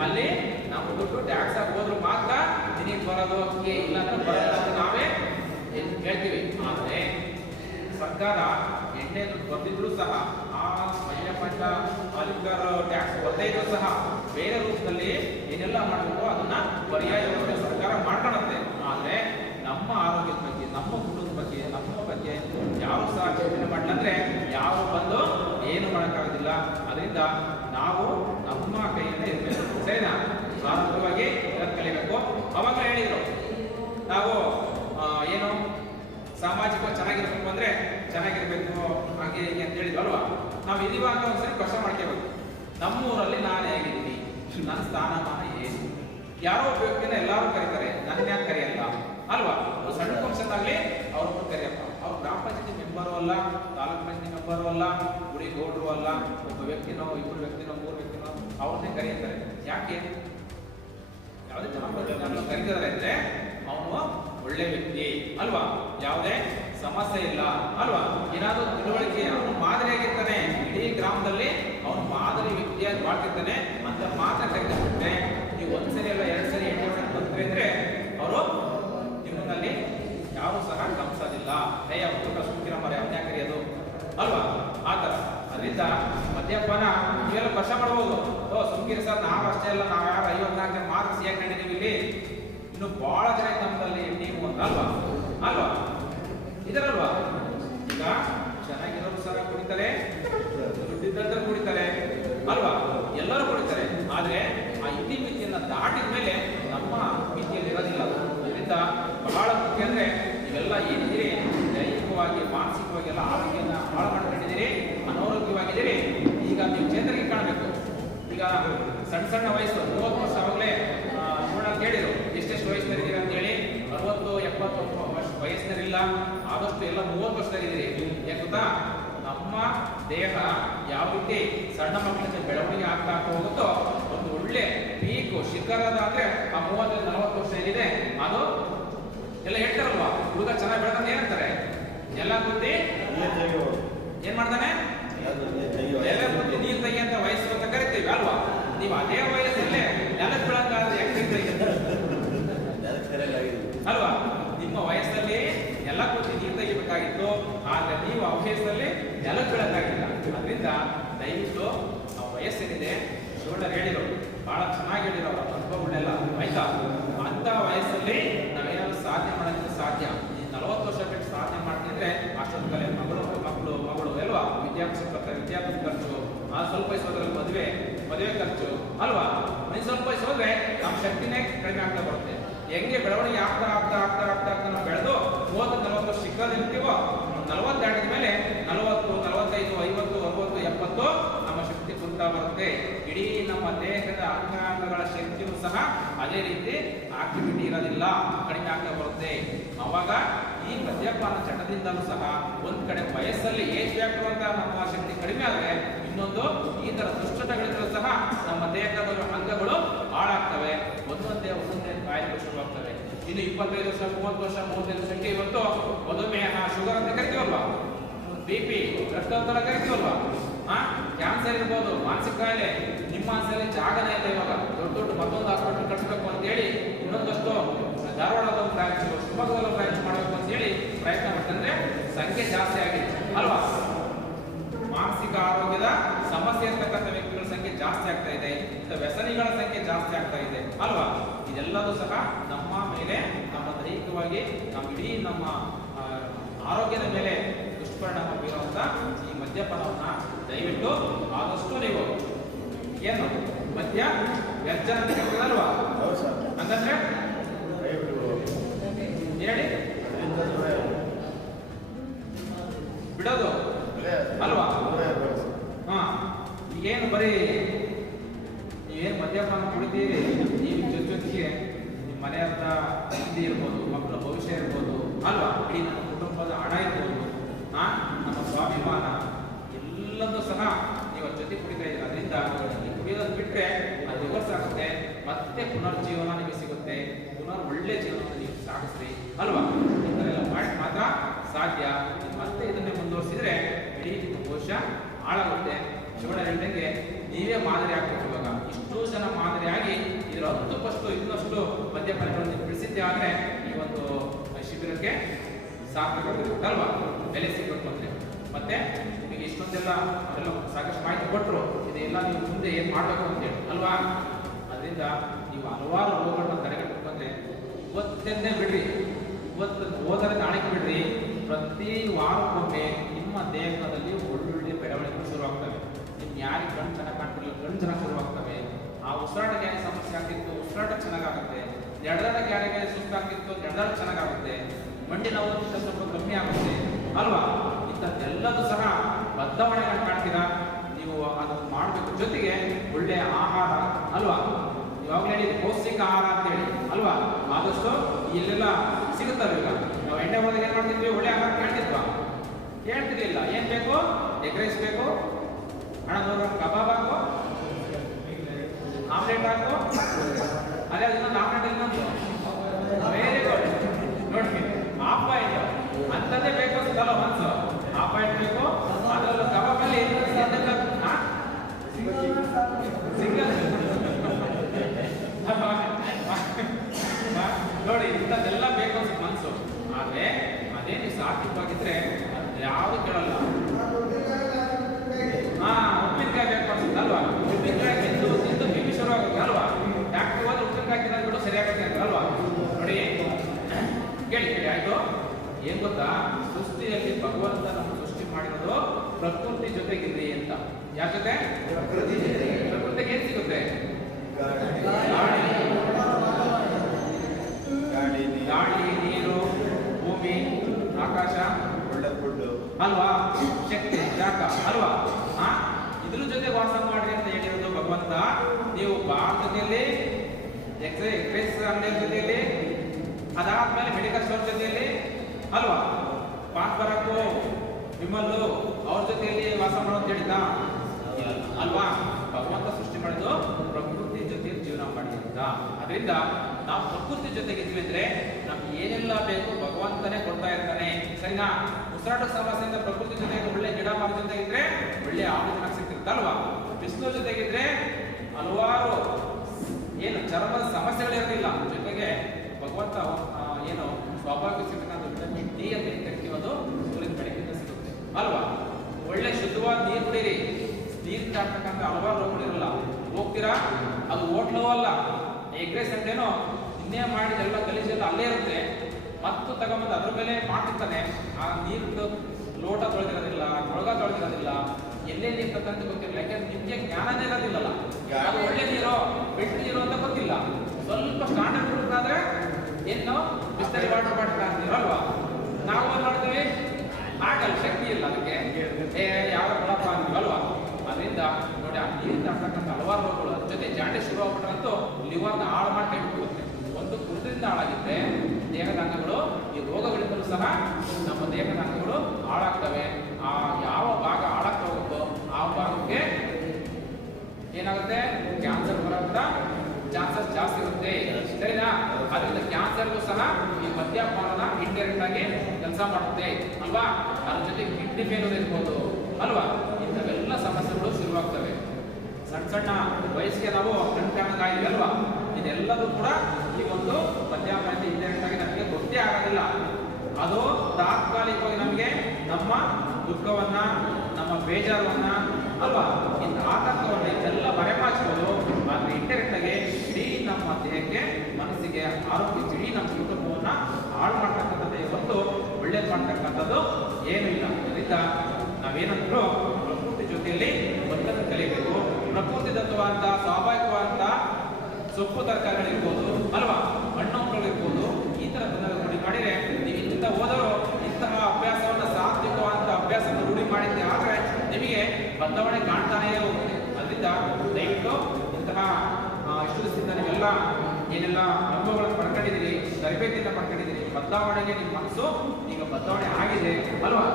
ಅಲ್ಲಿ ನಮ್ಮ ದುಡ್ಡು ಟ್ಯಾಕ್ಸ್ ಆಗಿ ಹೋದ್ರು ಮಾತ್ರ ನಿನಗೆ ಬರೋ ಬರೋದು ಅಕ್ಕಿ ಇಲ್ಲ ಅಂದ್ರೆ ಬರಲ್ಲ ಅಂತ ನಾವೇ ಹೇಳ್ತೀವಿ. ಆದರೆ ಸರ್ಕಾರ ಎಣ್ಣೆ ದುಡ್ಡು ಬಂದಿದ್ರು ಸಹ ಆ ಮದ್ಯಪಾನ ಲಿಕ್ಕರ್ ಟ್ಯಾಕ್ಸ್ ಬರ್ತಾ ಸಹ ಬೇರೆ ರೂಪದಲ್ಲಿ ಏನೆಲ್ಲ ಮಾಡಬೇಕು ಅದನ್ನ ಪರ್ಯಾಯ ಸರ್ಕಾರ ಮಾಡ್ಕೊಳತ್ತೆ. ಆದರೆ ನಮ್ಮ ಆರೋಗ್ಯದ ಬಗ್ಗೆ, ನಮ್ಮ ಕುಟುಂಬದ ಬಗ್ಗೆ, ನಮ್ಮ ಬಗ್ಗೆ ಯಾರು ಸಹ ಚಿಂತನೆ ಮಾಡಲಂದ್ರೆ ಯಾರು ಬಂದು ಏನು ಮಾಡೋಕ್ಕಾಗೋದಿಲ್ಲ. ಅದರಿಂದ ನಾವು ನಮ್ಮ ಕೈಯಿಂದ ಇರಬೇಕು, ಸರಿನಾ? ಪ್ರಾರಂಭಿಕವಾಗಿ ಕಲಿಬೇಕು. ಅವಾಗ ಹೇಳಿದ್ರು ನಾವು ಏನು ಸಾಮಾಜಿಕವಾಗಿ ಚೆನ್ನಾಗಿರ್ಬೇಕು ಅಂದ್ರೆ ಚೆನ್ನಾಗಿರ್ಬೇಕು ಹಾಗೆ ಹೀಗೆ ಅಂತ ಹೇಳಿದ್ರು ಅಲ್ವಾ? ನಾವು ಇದೀವಾಗ ಒಂದ್ಸರಿ ಕಷ್ಟ ಮಾಡ್ಕೋಬೇಕು. ನಮ್ಮೂರಲ್ಲಿ ನಾನು ಹೇಗಿದ್ದೀನಿ, ನನ್ನ ಸ್ಥಾನಮಾನ ಏನು? ಯಾರೋ ಒಬ್ಬ ವ್ಯಕ್ತಿನ ಎಲ್ಲರೂ ಕರೀತಾರೆ, ನನ್ನ ಯಾಕೆ ಕರೆಯಲ್ಲ ಅಲ್ವಾ? ಸಣ್ಣ ಫಂಕ್ಷನ್ ಆಗಲಿ ಅವ್ರನ್ನ ಕರೆಯಪ್ಪ. ಅವ್ರು ಗ್ರಾಮ ಪಂಚಾಯತಿ ಮೆಂಬರು ಅಲ್ಲ, ತಾಲೂಕ್ ಪಂಚಾಯತಿ ಮೆಂಬರು ಅಲ್ಲ, ಗುಡಿ ಗೌಡ್ರು ಅಲ್ಲ, ಒಬ್ಬ ವ್ಯಕ್ತಿನೋ ಇಬ್ಬರು ವ್ಯಕ್ತಿನೋ ಮೂರು ವ್ಯಕ್ತಿನೋ ಅವ್ರನ್ನೇ ಕರೀತಾರೆ. ಯಾಕೆ? ಯಾವುದೇ ಜನಪ್ರತಿನಿಧಿಗಳನ್ನು ಕರೀತಾರೆ ಅಂದ್ರೆ ಅವನು ಒಳ್ಳೆ ವ್ಯಕ್ತಿ ಅಲ್ವಾ? ಯಾವುದೇ ಸಮಸ್ಯೆ ಇಲ್ಲ ಅಲ್ವಾ? ಏನಾದರೂ ತಿಳುವಳಿಕೆ, ಅವನು ಮಾದರಿಯಾಗಿರ್ತಾನೆ, ಇಡೀ ಗ್ರಾಮದಲ್ಲಿ ಅವನು ಮಾದರಿ ವ್ಯಕ್ತಿಯಾಗಿ ಮಾಡ್ತಿರ್ತಾನೆ ಅಂತ ಮಾತ್ರ ಕರೆದುಬಿಟ್ರೆ ನೀವು ಒಂದ್ಸರಿ ಅಲ್ಲ ಎರಡು ಸರಿ ಎಣ್ಣೆ ಹೊಡೆದ್ರೆ ಅಂದ್ರೆ ಅವರು ನಿಮ್ಮಲ್ಲಿ ಯಾರು ಸಹ ಗಮನಿಸೋದಿಲ್ಲ. ಅವತ್ತು ಸುಮ್ಕಿರ ಮರ ಅವನ್ಯಾ ಕರೆಯೋದು ಅಲ್ವಾ? ಆ ಥರ. ಅದರಿಂದ ಮದ್ಯಪಾನ ನೀವೆಲ್ಲ ಕಷ್ಟ ಮಾಡ್ಬೋದು. ಸುಮ್ಕಿರಿ ಸರ್, ನಾವು ಅಷ್ಟೇ ಅಲ್ಲ, ನಾವು ಯಾರು 54 ಜನ ಮಾತ್ರ ಸಿಯಾಗಿ ಕಂಡಿದ್ದೀವಿ ಇಲ್ಲಿ, ಇನ್ನು ಬಹಳ ಜನ ನಮ್ಮಲ್ಲಿ ನೀವು ಅಂತ ಅಲ್ವಾ? ಅಲ್ವಾ? ಇದರಲ್ವಾ? ಈಗ ಚೆನ್ನಾಗಿರೋರು ಸಹ ಕುಡಿತಾರೆ, ದುಡ್ಡಿದ್ದಂದ್ರೆ ಕುಡಿತಾರೆ ಅಲ್ವಾ? ಎಲ್ಲರೂ ಕುಡಿತಾರೆ. ಆದ್ರೆ ಆ ಇತಿ ಮಿತಿಯನ್ನ ದಾಟಿದ ಮೇಲೆ ನಮ್ಮ ಮಿತಿಯಲ್ಲಿ ಇರೋದಿಲ್ಲ. ಅದರಿಂದ ಬಹಳ ಮುಖ್ಯ ಅಂದ್ರೆ ನೀವೆಲ್ಲ ಏನಿದ್ದೀರಿ, ದೈಹಿಕವಾಗಿ ಮಾನಸಿಕವಾಗಿ ಎಲ್ಲ ಆರೋಗ್ಯನ ಹಾಳು ಮಾಡ್ಕೊಂಡಿದ್ದೀರಿ, ಅನಾರೋಗ್ಯವಾಗಿದ್ದೀರಿ. ಈಗ ನೀವು ಚೇತರಿಕೆ ಕಾಣಬೇಕು. ಈಗ ಸಣ್ಣ ಸಣ್ಣ ವಯಸ್ಸು 30 ವರ್ಷ ಆವಾಗಲೇ ನೋಡೋಣ ಕೇಳಿರು, ಎಷ್ಟೆಷ್ಟು ವಯಸ್ಸಿನಲ್ಲಿದ್ದೀರಿ ಅಂತ ಹೇಳಿ. 60, 70 ವರ್ಷ ವಯಸ್ಸಿನರಿಲ್ಲ, ಆದಷ್ಟು ಎಲ್ಲ 30 ವರ್ಷದಲ್ಲಿದ್ದೀರಿ. ಯಾಕೆ ಗೊತ್ತಾ? ನಮ್ಮ ದೇಹ ಯಾವ ರೀತಿ ಸಣ್ಣ ಮಕ್ಕಳಿಗೆ ಬೆಳವಣಿಗೆ ಆಗ್ತಾ ಹೋಗುತ್ತೋ, ಒಂದು ಒಳ್ಳೆ ಪೀಕು ಶಿಖರದ ಅಂದ್ರೆ ಆ 30-40 ವರ್ಷ ಏನಿದೆ ಅದು ಎಲ್ಲ ಹೇಳ್ತಾರಲ್ವಾ? ಹುಡುಗ ಚೆನ್ನಾಗಿ ಬೆಳೆದಂತ ಏನಂತಾರೆ? ಎಲ್ಲ ಬುದ್ಧಿ ಏನ್ ಮಾಡ್ತಾನೆ? ಎಲ್ಲ ಬುದ್ಧಿ ನೀರು ತೆಗಿ ಅಂತ ವಯಸ್ಸು ಅಂತ ಕರಿತೀವಿ ಅಲ್ವಾ? ನೀವು ಅದೇ ವಯಸ್ಸಲ್ಲೇ ನೆಲಕ್ಕೆ ಬೀಳಂಗಾದ್ರೆ ಅಲ್ವಾ? ನಿಮ್ಮ ವಯಸ್ಸಲ್ಲಿ ಎಲ್ಲ ಬುದ್ಧಿ ನೀರು ತೆಗಿಬೇಕಾಗಿತ್ತು, ಆದ್ರೆ ನೀವು ಆ ವಯಸ್ಸಲ್ಲಿ ನೆಲಕ್ಕೆ ಬೀಳಕ್ಕಾಗಿಲ್ಲ. ಅದರಿಂದ ದಯವಿಟ್ಟು ಆ ವಯಸ್ಸೇನಿದೆ, ಶಿವಣ್ಣರು ಹೇಳಿರೋ ಬಹಳ ಚೆನ್ನಾಗಿ ಹೇಳಿರೋ ಅವರ ಅನುಭವಗಳೆಲ್ಲ ಆಯ್ತಾ? ಅಂತ ವಯಸ್ಸಲ್ಲಿ ನಾವೇನಾದ್ರು ಸಾಧನೆ ಮಾಡೋದಕ್ಕೆ ಸಾಧ್ಯ. ಈ 40 ವರ್ಷ ಬಿಟ್ಟು ಸಾಧನೆ ಮಾಡ್ತಿದ್ರೆ ಅಷ್ಟೊಂದು ಕಲೆ ಮಗಳು ಅಲ್ವಾ? ವಿದ್ಯಾಭ್ಯಾಸ ಖರ್ಚು, ಆ ಸ್ವಲ್ಪ ವಯಸ್ಸು ಹೋದ್ರಲ್ಲಿ ಮದುವೆ ಖರ್ಚು ಅಲ್ವಾ? ಸ್ವಲ್ಪ ವಯಸ್ಸು ಹೋದ್ರೆ ನಮ್ಮ ಶಕ್ತಿನೇ ಕಡಿಮೆ ಆಗ್ತಾ ಬರುತ್ತೆ. ಹೆಂಗೆ ಬೆಳವಣಿಗೆ ಆಗ್ತಾ ನಾವು ಬೆಳೆದು 30-40 ವರ್ಷ ಸಿಕ್ಕೋದಿರ್ತೀವೋ, 40 ದಾಟಿದ ಮೇಲೆ 40, 45, 50, 60, 70 ನಮ್ಮ ಶಕ್ತಿ ಕುಂತಾ ಬರುತ್ತೆ. ಇಡೀ ನಮ್ಮ ದೇಹದ ಅಂಗಾಂಗಗಳ ಶಕ್ತಿಯೂ ಸಹ ಅದೇ ರೀತಿ ಆಕ್ಟಿವಿಟಿ ಇರೋದಿಲ್ಲ, ಕಡಿಮೆ ಆಗ್ತಾ ಬರುತ್ತೆ. ಅವಾಗ ಈ ಮದ್ಯಪಾನ ಚಟದಿಂದಲೂ ಸಹ ಒಂದ್ ಕಡೆ ವಯಸ್ಸಲ್ಲಿ ಏಜ್ ಫ್ಯಾಕ್ಟರ್ ಅಂತ ನಮ್ಮ ಶಕ್ತಿ ಕಡಿಮೆ ಆದ್ರೆ, ಇನ್ನೊಂದು ಈ ತರ ದುಶ್ಚಟಗಳಿಂದಲೂ ಸಹ ನಮ್ಮ ದೇಹದ ಅಂಗಗಳು ಹಾಳಾಗ್ತವೆ. ಒಂದೊಂದೇ ಕಾಯಿಲೆಗಳು ಶುರುವಾಗ್ತವೆ. ಇನ್ನು 25 ವರ್ಷ, 30 ವರ್ಷ, 35 ವರ್ಷಕ್ಕೆ ಇವತ್ತು ಮಧುಮೇಹ, ಶುಗರ್ ಅಂತ ಕರಿತೀವಲ್ವಾ? BP, ರಕ್ತದೊತ್ತಡ ಕರಿತೀವಲ್ವಾ? ಕ್ಯಾನ್ಸರ್ ಇರ್ಬೋದು, ಮಾನಸಿಕ ಕಾಯಿಲೆ. ನಿಮ್ಮ ಮನಸ್ಸಲ್ಲಿ ಜಾಗನೇ ಇಲ್ಲ. ಇವಾಗ ದೊಡ್ಡ ಮತ್ತೊಂದು ಹಾಸ್ಪಿಟಲ್ ಕಟ್ಸ್ಬೇಕು ಅಂತ ಹೇಳಿ, ಇನ್ನೊಂದಷ್ಟು ಧಾರವಾಡದ ಒಂದು ಬ್ರಾಂಚ್, ಶಿವಮೊಗ್ಗದಲ್ಲಿ ಬ್ರಾಂಚ್ ಮಾಡಬೇಕು ಅಂತ ಹೇಳಿ ಪ್ರಯತ್ನ ಮಾಡ್ತಂದ್ರೆ ಸಂಖ್ಯೆ ಜಾಸ್ತಿ ಆಗಿದೆ ಅಲ್ವಾ? ಮಾನಸಿಕ ಆರೋಗ್ಯದ ಸಮಸ್ಯೆ ಇರ್ತಕ್ಕಂಥ ವ್ಯಕ್ತಿಗಳ ಸಂಖ್ಯೆ ಜಾಸ್ತಿ ಆಗ್ತಾ ಇದೆ, ವ್ಯಸನಿಗಳ ಸಂಖ್ಯೆ ಜಾಸ್ತಿ ಆಗ್ತಾ ಇದೆ ಅಲ್ವಾ? ಇದೆಲ್ಲದೂ ಸಹ ನಮ್ಮ ಮೇಲೆ, ನಮ್ಮ ದೈಹಿಕವಾಗಿ, ಇಡೀ ನಮ್ಮ ಆರೋಗ್ಯದ ಮೇಲೆ ದುಷ್ಪರಿಣಾಮ ಬೀರುವಂತ ಈ ಮದ್ಯಪಾನವನ್ನ ದಯವಿಟ್ಟು ಆದಷ್ಟು ನೀವು ಏನು ಮದ್ಯ ವ್ಯರ್ಜನ ಅಂತ ಹೇಳ್ತೀರಲ್ವಾ? ಹಂಗಂದ್ರೆ ಹೇಳಿ ಬಿಡೋದು ಅಲ್ವಾ? ಈಗೇನು ಬರೀ ನೀವೇನು ಮದ್ಯಪಾನ ಕುಡಿತೀರಿ, ನೀವು ಜೊತೆಗೆ ನಿಮ್ಮ ಮನೆಯವ್ರ ಹಿಂದಿ ಇರ್ಬೋದು, ಮಕ್ಕಳ ಭವಿಷ್ಯ ಇರ್ಬೋದು ಅಲ್ವಾ? ಇಡೀ ನಮ್ಮ ಕುಟುಂಬದ ಹಣ ಇರ್ಬೋದು, ನಮ್ಮ ಸ್ವಾಭಿಮಾನ ಎಲ್ಲದೂ ಸಹ ನೀವು ಜೊತೆ ಕುಡಿತಾ ಇದ್ದೀರ. ಅದರಿಂದ ಈ ಕುಡಿಯೋದನ್ನು ಬಿಟ್ಟರೆ ಅದು ರಿವರ್ಸ್ ಆಗುತ್ತೆ, ಮತ್ತೆ ಪುನರ್ಜೀವನ ನಿಮಗೆ ಸಿಗುತ್ತೆ, ಒಳ್ಳೆ ಜೀವನವನ್ನು ನೀವು ಸಾಗಿಸ್ರಿ ಅಲ್ವಾ? ಈ ಥರ ಎಲ್ಲ ಮಾಡಿ ಮಾತ್ರ ಸಾಧ್ಯ. ಮತ್ತೆ ಇದನ್ನೇ ಮುಂದುವರಿಸಿದ್ರೆ ಇಡೀ ನಿಮ್ಮ ಭವಿಷ್ಯ ಹಾಳಾಗುತ್ತೆ. ಶಿವಣ್ಣ ಹೇಳಿದಂಗೆ ನೀವೇ ಮಾದರಿ ಆಗ್ಬೇಕು. ಇವಾಗ ಇಷ್ಟೂ ಜನ ಮಾದರಿಯಾಗಿ ಇದ್ರ 10% ಇನ್ನಷ್ಟು ಮದ್ಯಪಾನಗಳನ್ನು ಬಿಡಿಸಿದ್ದೆ ಆದರೆ ಈ ಒಂದು ಶಿಬಿರಕ್ಕೆ ಸಾರ್ಥಕವಾಗಿರುತ್ತಲ್ವಾ, ಬೆಲೆ ಸಿಗಬೇಕು ಅಂದ್ರೆ. ಮತ್ತೆ ನಿಮಗೆ ಇಷ್ಟೊಂದೆಲ್ಲ ಅದೆಲ್ಲ ಸಾಕಷ್ಟು ಮಾಹಿತಿ ಕೊಟ್ಟರು, ಇದೆಲ್ಲ ನೀವು ಮುಂದೆ ಏನು ಮಾಡಬೇಕು ಅಂತೇಳಿ ಅಲ್ವಾ. ಅದರಿಂದ ನೀವು ಹಲವಾರು ರೋಗಗಳನ್ನ ತಡೆಗಟ್ಟಬೇಕಂದ್ರೆ ಇವತ್ತನ್ನೇ ಬಿಡ್ರಿ, ಇವತ್ತು ಹೋದರೆ ನಾಳೆಗೆ ಬಿಡ್ರಿ, ಪ್ರತಿ ವಾರಕ್ಕೊಮ್ಮೆ ನಿಮ್ಮ ದೇಹದಲ್ಲಿ ಒಳ್ಳೊಳ್ಳೆ ಬೆಳವಣಿಗೆ ಶುರುವಾಗ್ತವೆ. ನಿಮ್ಗೆ ಯಾರಿಗೆ ಕಣ್ಣು ಚೆನ್ನಾಗಿ ಕಾಣ್ತಿರಲಿಲ್ಲ ಕಣ್ಣು ಚೆನ್ನಾಗಿ ಶುರುವಾಗ್ತವೆ. ಆ ಉಸಿರಾಟಕ್ಕೆ ಯಾರಿಗೆ ಸಮಸ್ಯೆ ಆಗ್ತಿತ್ತು ಉಸಿರಾಟ ಚೆನ್ನಾಗಾಗುತ್ತೆ. ನಡೆದಾಡಕ್ಕೆ ಯಾರಿಗೆ ಸುಸ್ತಾಗ್ತಿತ್ತು ನಡೆದಾಡ ಚೆನ್ನಾಗಾಗುತ್ತೆ. ಮಂಡಿ ನೋವು ಸ್ವಲ್ಪ ಕಮ್ಮಿ ಆಗುತ್ತೆ ಅಲ್ವಾ. ಇಂಥದ್ದೆಲ್ಲದೂ ಸಹ ಬದಲಾವಣೆಗಳನ್ನು ಕಾಣ್ತೀರಾ. ನೀವು ಅದನ್ನು ಮಾಡಬೇಕು. ಜೊತೆಗೆ ಒಳ್ಳೆಯ ಆಹಾರ ಅಲ್ವಾ, ಇವಾಗಲೇ ಹೇಳಿ ಪೌಷ್ಟಿಕ ಆಹಾರ ಅಂತೇಳಿ ಅಲ್ವಾ. ಆದಷ್ಟು ಇಲ್ಲೆಲ್ಲ ಸಿಗುತ್ತವೆ. ಈಗ ನಾವು ಎಣ್ಣೆ ಹೋದಾಗ ಏನು ಮಾಡ್ತಿದ್ವಿ, ಒಳ್ಳೆ ಆಹಾರ ಕೇಳ್ತಿದ್ವಾ? ಕೇಳ್ತಿರ್ಲಿಲ್ಲ. ಏನು ಬೇಕು? ಎಗ್ ರೈಸ್ ಬೇಕು, ಹಣ 100 ಕಬಾಬ್ ಹಾಕು, ಆಮ್ಲೆಟ್ ಹಾಕು, ಅದೇ ಇನ್ನೊಂದು ಆಮ್ಲೆಟ್ ಇನ್ನೊಂದು ವೆರಿ ಗುಡ್ ನೋಡಿ, ಹಾಫ್ ಬಾಯ್ಲ್ ಅಂಥದ್ದೇ ಬೇಕು ಅನ್ಸುತ್ತಲ್ಲ ಮನಸ್ಸು. ಹಾಫ್ ಬಾಯ್ಲ್ ಬೇಕು, ಅದರಲ್ಲೂ ಕಬಾಬಲ್ಲಿ ಸಿಂಗಲ್ ನೋಡಿ, ಇಂಥದ್ದೆಲ್ಲ ಬೇಕು ಅನ್ಸುತ್ತೆ ಮನಸ್ಸು. ಆದರೆ ಅದೇ ನೀವು ಸಾತ್ವಿಕವಾಗಿದ್ರೆ ಅದು ಯಾವುದು ಕೇಳಲ್ಲ. ಉಪ್ಪಿನಕಾಯಿ ಬೇಕು ಅನ್ಸುತ್ತಲ್ವಾ, ಉಪ್ಪಿನಕಾಯಿ ತಿಂದು ತಿಂದು ಬಿಪಿ ಶುರು ಆಗುತ್ತೆ ಅಲ್ವಾ. ಡಾಕ್ಟರ್ ಹೋದ್ರೆ ಉಪ್ಪಿನಕಾಯಿ ತಿನ್ನೋದು ಬಿಟ್ಟು ಸರಿಯಾಗುತ್ತೆ ಅಂತ ಅಲ್ವಾ. ನೋಡಿ ಕೇಳಿ ಆಯ್ತು. ಏನ್ ಗೊತ್ತಾ, ಸೃಷ್ಟಿಯಲ್ಲಿ ಭಗವಂತ ನಮ್ಮ ಸೃಷ್ಟಿ ಮಾಡಿರೋದು ಪ್ರಕೃತಿ ಜೊತೆಗಿರ್ರಿ ಅಂತ. ಯಾರ ಜೊತೆ? ಪ್ರಕೃತಿಗೆ ಏನ್ ಸಿಗುತ್ತೆ? ಗಾಳಿ, ನೀರು, ಭೂಮಿ, ಆಕಾಶ ಅಲ್ವಾ, ಶಕ್ತಿ, ಜಾಗ ಅಲ್ವಾ. ಇದ್ರ ಜೊತೆ ವಾಸ ಮಾಡ್ರಿ ಅಂತ ಹೇಳಿರೋದು ಭಗವಂತ. ನೀವು ಭಾರತದಲ್ಲಿ ಎಕ್ಸ್ಪ್ರೆಸ್ ಅಂಗಡಿ ಜೊತೆಯಲ್ಲಿ, ಅದಾದ್ಮೇಲೆ ಮೆಡಿಕಲ್ ಸ್ಟೋರ್ ಜೊತೆಯಲ್ಲಿ ಅಲ್ವಾ, ಪಾನ್ ಬರಕು ವಿಮಲ್ಲು ಅವ್ರ ಜೊತೆಯಲ್ಲಿ ವಾಸ ಮಾಡೋದು ಹೇಳಿದ ಅಲ್ವಾ. ಭಗವಂತ ಸೃಷ್ಟಿ ಮಾಡಿದ್ದು ಪ್ರಕೃತಿ ಜೊತೆ ಜೀವನ ಮಾಡಿ ಅಂತ. ಅದರಿಂದ ನಾವು ಪ್ರಕೃತಿ ಜೊತೆಗೆ ಇದ್ವಿ ಅಂದ್ರೆ ನಮ್ಗೆ ಏನೆಲ್ಲ ಬೇಕು ಭಗವಂತನೇ ಕೊಡ್ತಾ ಇರ್ತಾನೆ. ಸರಿನಾ? ಉಸಿರಾಟ ಸಮಸ್ಯೆಯಿಂದ ಪ್ರಕೃತಿ ಜೊತೆಗೆ ಒಳ್ಳೆ ಗಿಡ ಮರ ಜೊತೆಗಿದ್ರೆ ಒಳ್ಳೆ ಆಮ್ಲಜನಕ ಸಿಗ್ತಿರುತ್ತಲ್ವಾ. ಬಿಸಿಲು ಜೊತೆಗಿದ್ರೆ ಹಲವಾರು ಏನು ಚರ್ಮದ ಸಮಸ್ಯೆಗಳಿರಲಿಲ್ಲ. ಜೊತೆಗೆ ಭಗವಂತ ಏನು ಸ್ವಾಭಾವಿಕ ಸಿಗ್ತಕ್ಕಂಥ ವಿಟಮಿನ್ ಡಿ ಅಂತ ಏನ್ ಕರಿತೀವಿ, ಅದು ಸೂರ್ಯನ ಬೆಳಕಿಂದ ಸಿಗುತ್ತೆ ಅಲ್ವಾ. ಒಳ್ಳೆ ಶುದ್ಧವಾದ ನೀರು ಕುಡೀರಿ. ನೀರಿಂದ ಆಗ್ತಕ್ಕಂಥ ಹಲವಾರು ರೋಗಗಳಿರಲ್ಲ. ಹೋಗ್ತೀರಾ, ಅದು ಹೋಟ್ಲೋ ಅಲ್ಲ, ಎಗ್ ರೈಸ್ ಅಂತೇನೋ ಇನ್ನೇ ಮಾಡಿದೆಲ್ಲ ಗಲೀಜೆಲ್ಲ ಅಲ್ಲೇ ಇರುತ್ತೆ. ಮತ್ತು ತಗೊಂಬಂದು ಅದ್ರ ಮೇಲೆ ಮಾಡ್ತಿರ್ತಾನೆ. ಆ ನೀರು ಲೋಟ ತೊಳೆದಿರೋದಿಲ್ಲ, ಮೊಳಗ ತೊಳೆದಿರೋದಿಲ್ಲ, ಎಲ್ಲೇ ನೀರು ತಕ್ಕಂತ ಗೊತ್ತಿರಲಿಲ್ಲ. ಯಾಕೆಂದ್ರೆ ನಿಮ್ಗೆ ಜ್ಞಾನನೇ ಇರೋದಿಲ್ಲಲ್ಲ. ಅದು ಒಳ್ಳೆ ನೀರು ಫಿಲ್ಟರ್ ನೀರು ಅಂತ ಗೊತ್ತಿಲ್ಲ. ಸ್ವಲ್ಪ ಸ್ಟ್ಯಾಂಡರ್ಡ್ ಹುಡುಗಾದ್ರೆ ಏನು ಬಿಸ್ತರಿ ವಾಟರ್ ಬಾಟಲ್ ಹಾಕ್ತೀವಿ ಅಲ್ವಾ. ನಾವು ಏನ್ ಮಾಡ್ತೀವಿ, ಆಗಲ್ಲ, ಶಕ್ತಿ ಇಲ್ಲ ಅದಕ್ಕೆ, ಯಾವ ಕೊಳಪ ಅಂತೀವಿ ಅಲ್ವಾ. ಅದರಿಂದ ನೋಡಿ, ಆ ನೀರಿಂದ ಆಗ್ತಕ್ಕಂಥ ಹಲವಾರು ರೋಗಗಳು, ಅದ್ರ ಜೊತೆ ಜಾಂಡೆ ಶುರು ಆಗ್ಬಿಟ್ರಂತೂ ಲಿವರ್ನ ಹಾಳು ಮಾಡಿ ಕೈಬಿಟ್ಟಿರುತ್ತೆ. ಒಂದು ಕುಡಿದ್ರಿಂದ ಹಾಳಾಗಿದ್ರೆ ದೇಹದ ಅಂಗಗಳು, ಈ ರೋಗಗಳಿಂದಲೂ ಸಹ ನಮ್ಮ ದೇಹದ ಅಂಗಗಳು ಹಾಳಾಗ್ತವೆ. ಆ ಯಾವ ಭಾಗ ಹಾಳಾಗ್ತಾ ಹೋಗುತ್ತೋ ಆ ಭಾಗಕ್ಕೆ ಏನಾಗುತ್ತೆ, ಕ್ಯಾನ್ಸರ್ ಬರೋಂಥ ಚಾನ್ಸಸ್ ಜಾಸ್ತಿ ಇರುತ್ತೆ. ಸರಿನಾ? ಅದರಿಂದ ಕ್ಯಾನ್ಸರ್ಗೂ ಸಹ ಈ ಮದ್ಯಪಾನ ಇಂಡೈರೆಕ್ಟ್ ಆಗಿ ಕೆಲಸ ಮಾಡುತ್ತೆ ಅಲ್ವಾ. ಅದ್ರ ಜೊತೆ ಕಿಡ್ನಿ ಫೇಲ್ಯೂರ್ ಇರ್ಬೋದು ಅಲ್ವಾ. ಇಂಥವೆಲ್ಲ ಸಮಸ್ಯೆಗಳು ಶುರುವಾಗ್ತವೆ. ಸಣ್ಣ ಸಣ್ಣ ವಯಸ್ಸಿಗೆ ನಾವು ಕಣ್ ಕಾಣಂಗಾಗಿದ್ವಿ ಅಲ್ವಾ. ಇದೆಲ್ಲದೂ ಕೂಡ ಈ ಒಂದು ಮದ್ಯಪಾನ ಇಂಡೈರೆಕ್ಟ್ ಆಗಿ ನಮಗೆ ಗೊತ್ತೇ ಆಗೋದಿಲ್ಲ. ಅದು ತಾತ್ಕಾಲಿಕವಾಗಿ ನಮಗೆ ನಮ್ಮ ದುಃಖವನ್ನ, ನಮ್ಮ ಬೇಜಾರವನ್ನ ಅಲ್ವಾ, ಇಂಥ ಆತಂಕವನ್ನ ಇದೆಲ್ಲ ಮರೆಮಾಚಬಹುದು. ಆದರೆ ಇಂಡೈರೆಕ್ಟ್ ಆಗಿ ಇಡೀ ನಮ್ಮ ದೇಹಕ್ಕೆ, ಮನಸ್ಸಿಗೆ, ಆರೋಗ್ಯಕ್ಕೆ, ಇಡೀ ನಮ್ಮ ಕುಟುಂಬವನ್ನ ಹಾಳು ಮಾಡ್ತಕ್ಕಂಥದ್ದೇ ಹೊತ್ತು ಒಳ್ಳೇದು ಮಾಡ್ತಕ್ಕಂಥದ್ದು ಏನೂ ಇಲ್ಲ. ಅದರಿಂದ ನಾವೇನಂದ್ರು ಪ್ರಕೃತಿ ಜೊತೆಯಲ್ಲಿ ಬದುಕನ್ನು ಕಲಿಯಬೇಕು. ಪ್ರಕೃತಿ ದತ್ತವಾದಂಥ ಸ್ವಾಭಾವಿಕವಾದಂಥ ಸೊಪ್ಪು ತರಕಾರಿಗಳಿರ್ಬೋದು ಅಲ್ವಾ, ಹಣ್ಣು ಹಂಪಗಳಿರ್ಬೋದು, ಈ ಥರ ರೂಢಿ ಮಾಡಿದರೆ ನೀವು ಇಂಥ ಹೋದರೂ ಇಂತಹ ಅಭ್ಯಾಸವನ್ನು, ಸಾತ್ವಿಕವಾದಂಥ ಅಭ್ಯಾಸವನ್ನು ರೂಢಿ ಮಾಡಿದ್ದೆ ಆದರೆ ನಿಮಗೆ ಬದಲಾವಣೆ ಕಾಣ್ತಾನೇ ಹೋಗುತ್ತೆ. ಅದರಿಂದ ದಯವಿಟ್ಟು ಇಂತಹ ಇಷ್ಟು ದಿವಸದಿಂದ ನೀವೆಲ್ಲ ಏನೆಲ್ಲ ಅನುಭವಗಳನ್ನು ಪಡ್ಕೊಂಡಿದ್ದೀರಿ, ತರಬೇತಿಯಿಂದ ಪಡ್ಕೊಂಡಿದ್ದೀರಿ, ಬದಲಾವಣೆಗೆ ನಿಮ್ಮ ಮನಸ್ಸು ಈಗ ಬದಲಾವಣೆ ಆಗಿದೆ ಅಲ್ವಾ.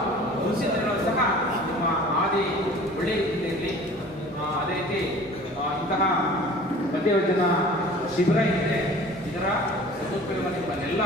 ಮುಂಚಿನ ಸಹ ನಿಮ್ಮ ಆದಿ ಒಳ್ಳೆಯ ರೀತಿಯಿಂದ ಇರಲಿ. ಅದೇ ರೀತಿ ಇಂತಹ ಮಧ್ಯವರ್ಜನ ಶಿಬಿರ ಇದೆ, ಇದರ ಸದುಪಯೋಗ ನಿಮ್ಮನ್ನೆಲ್ಲ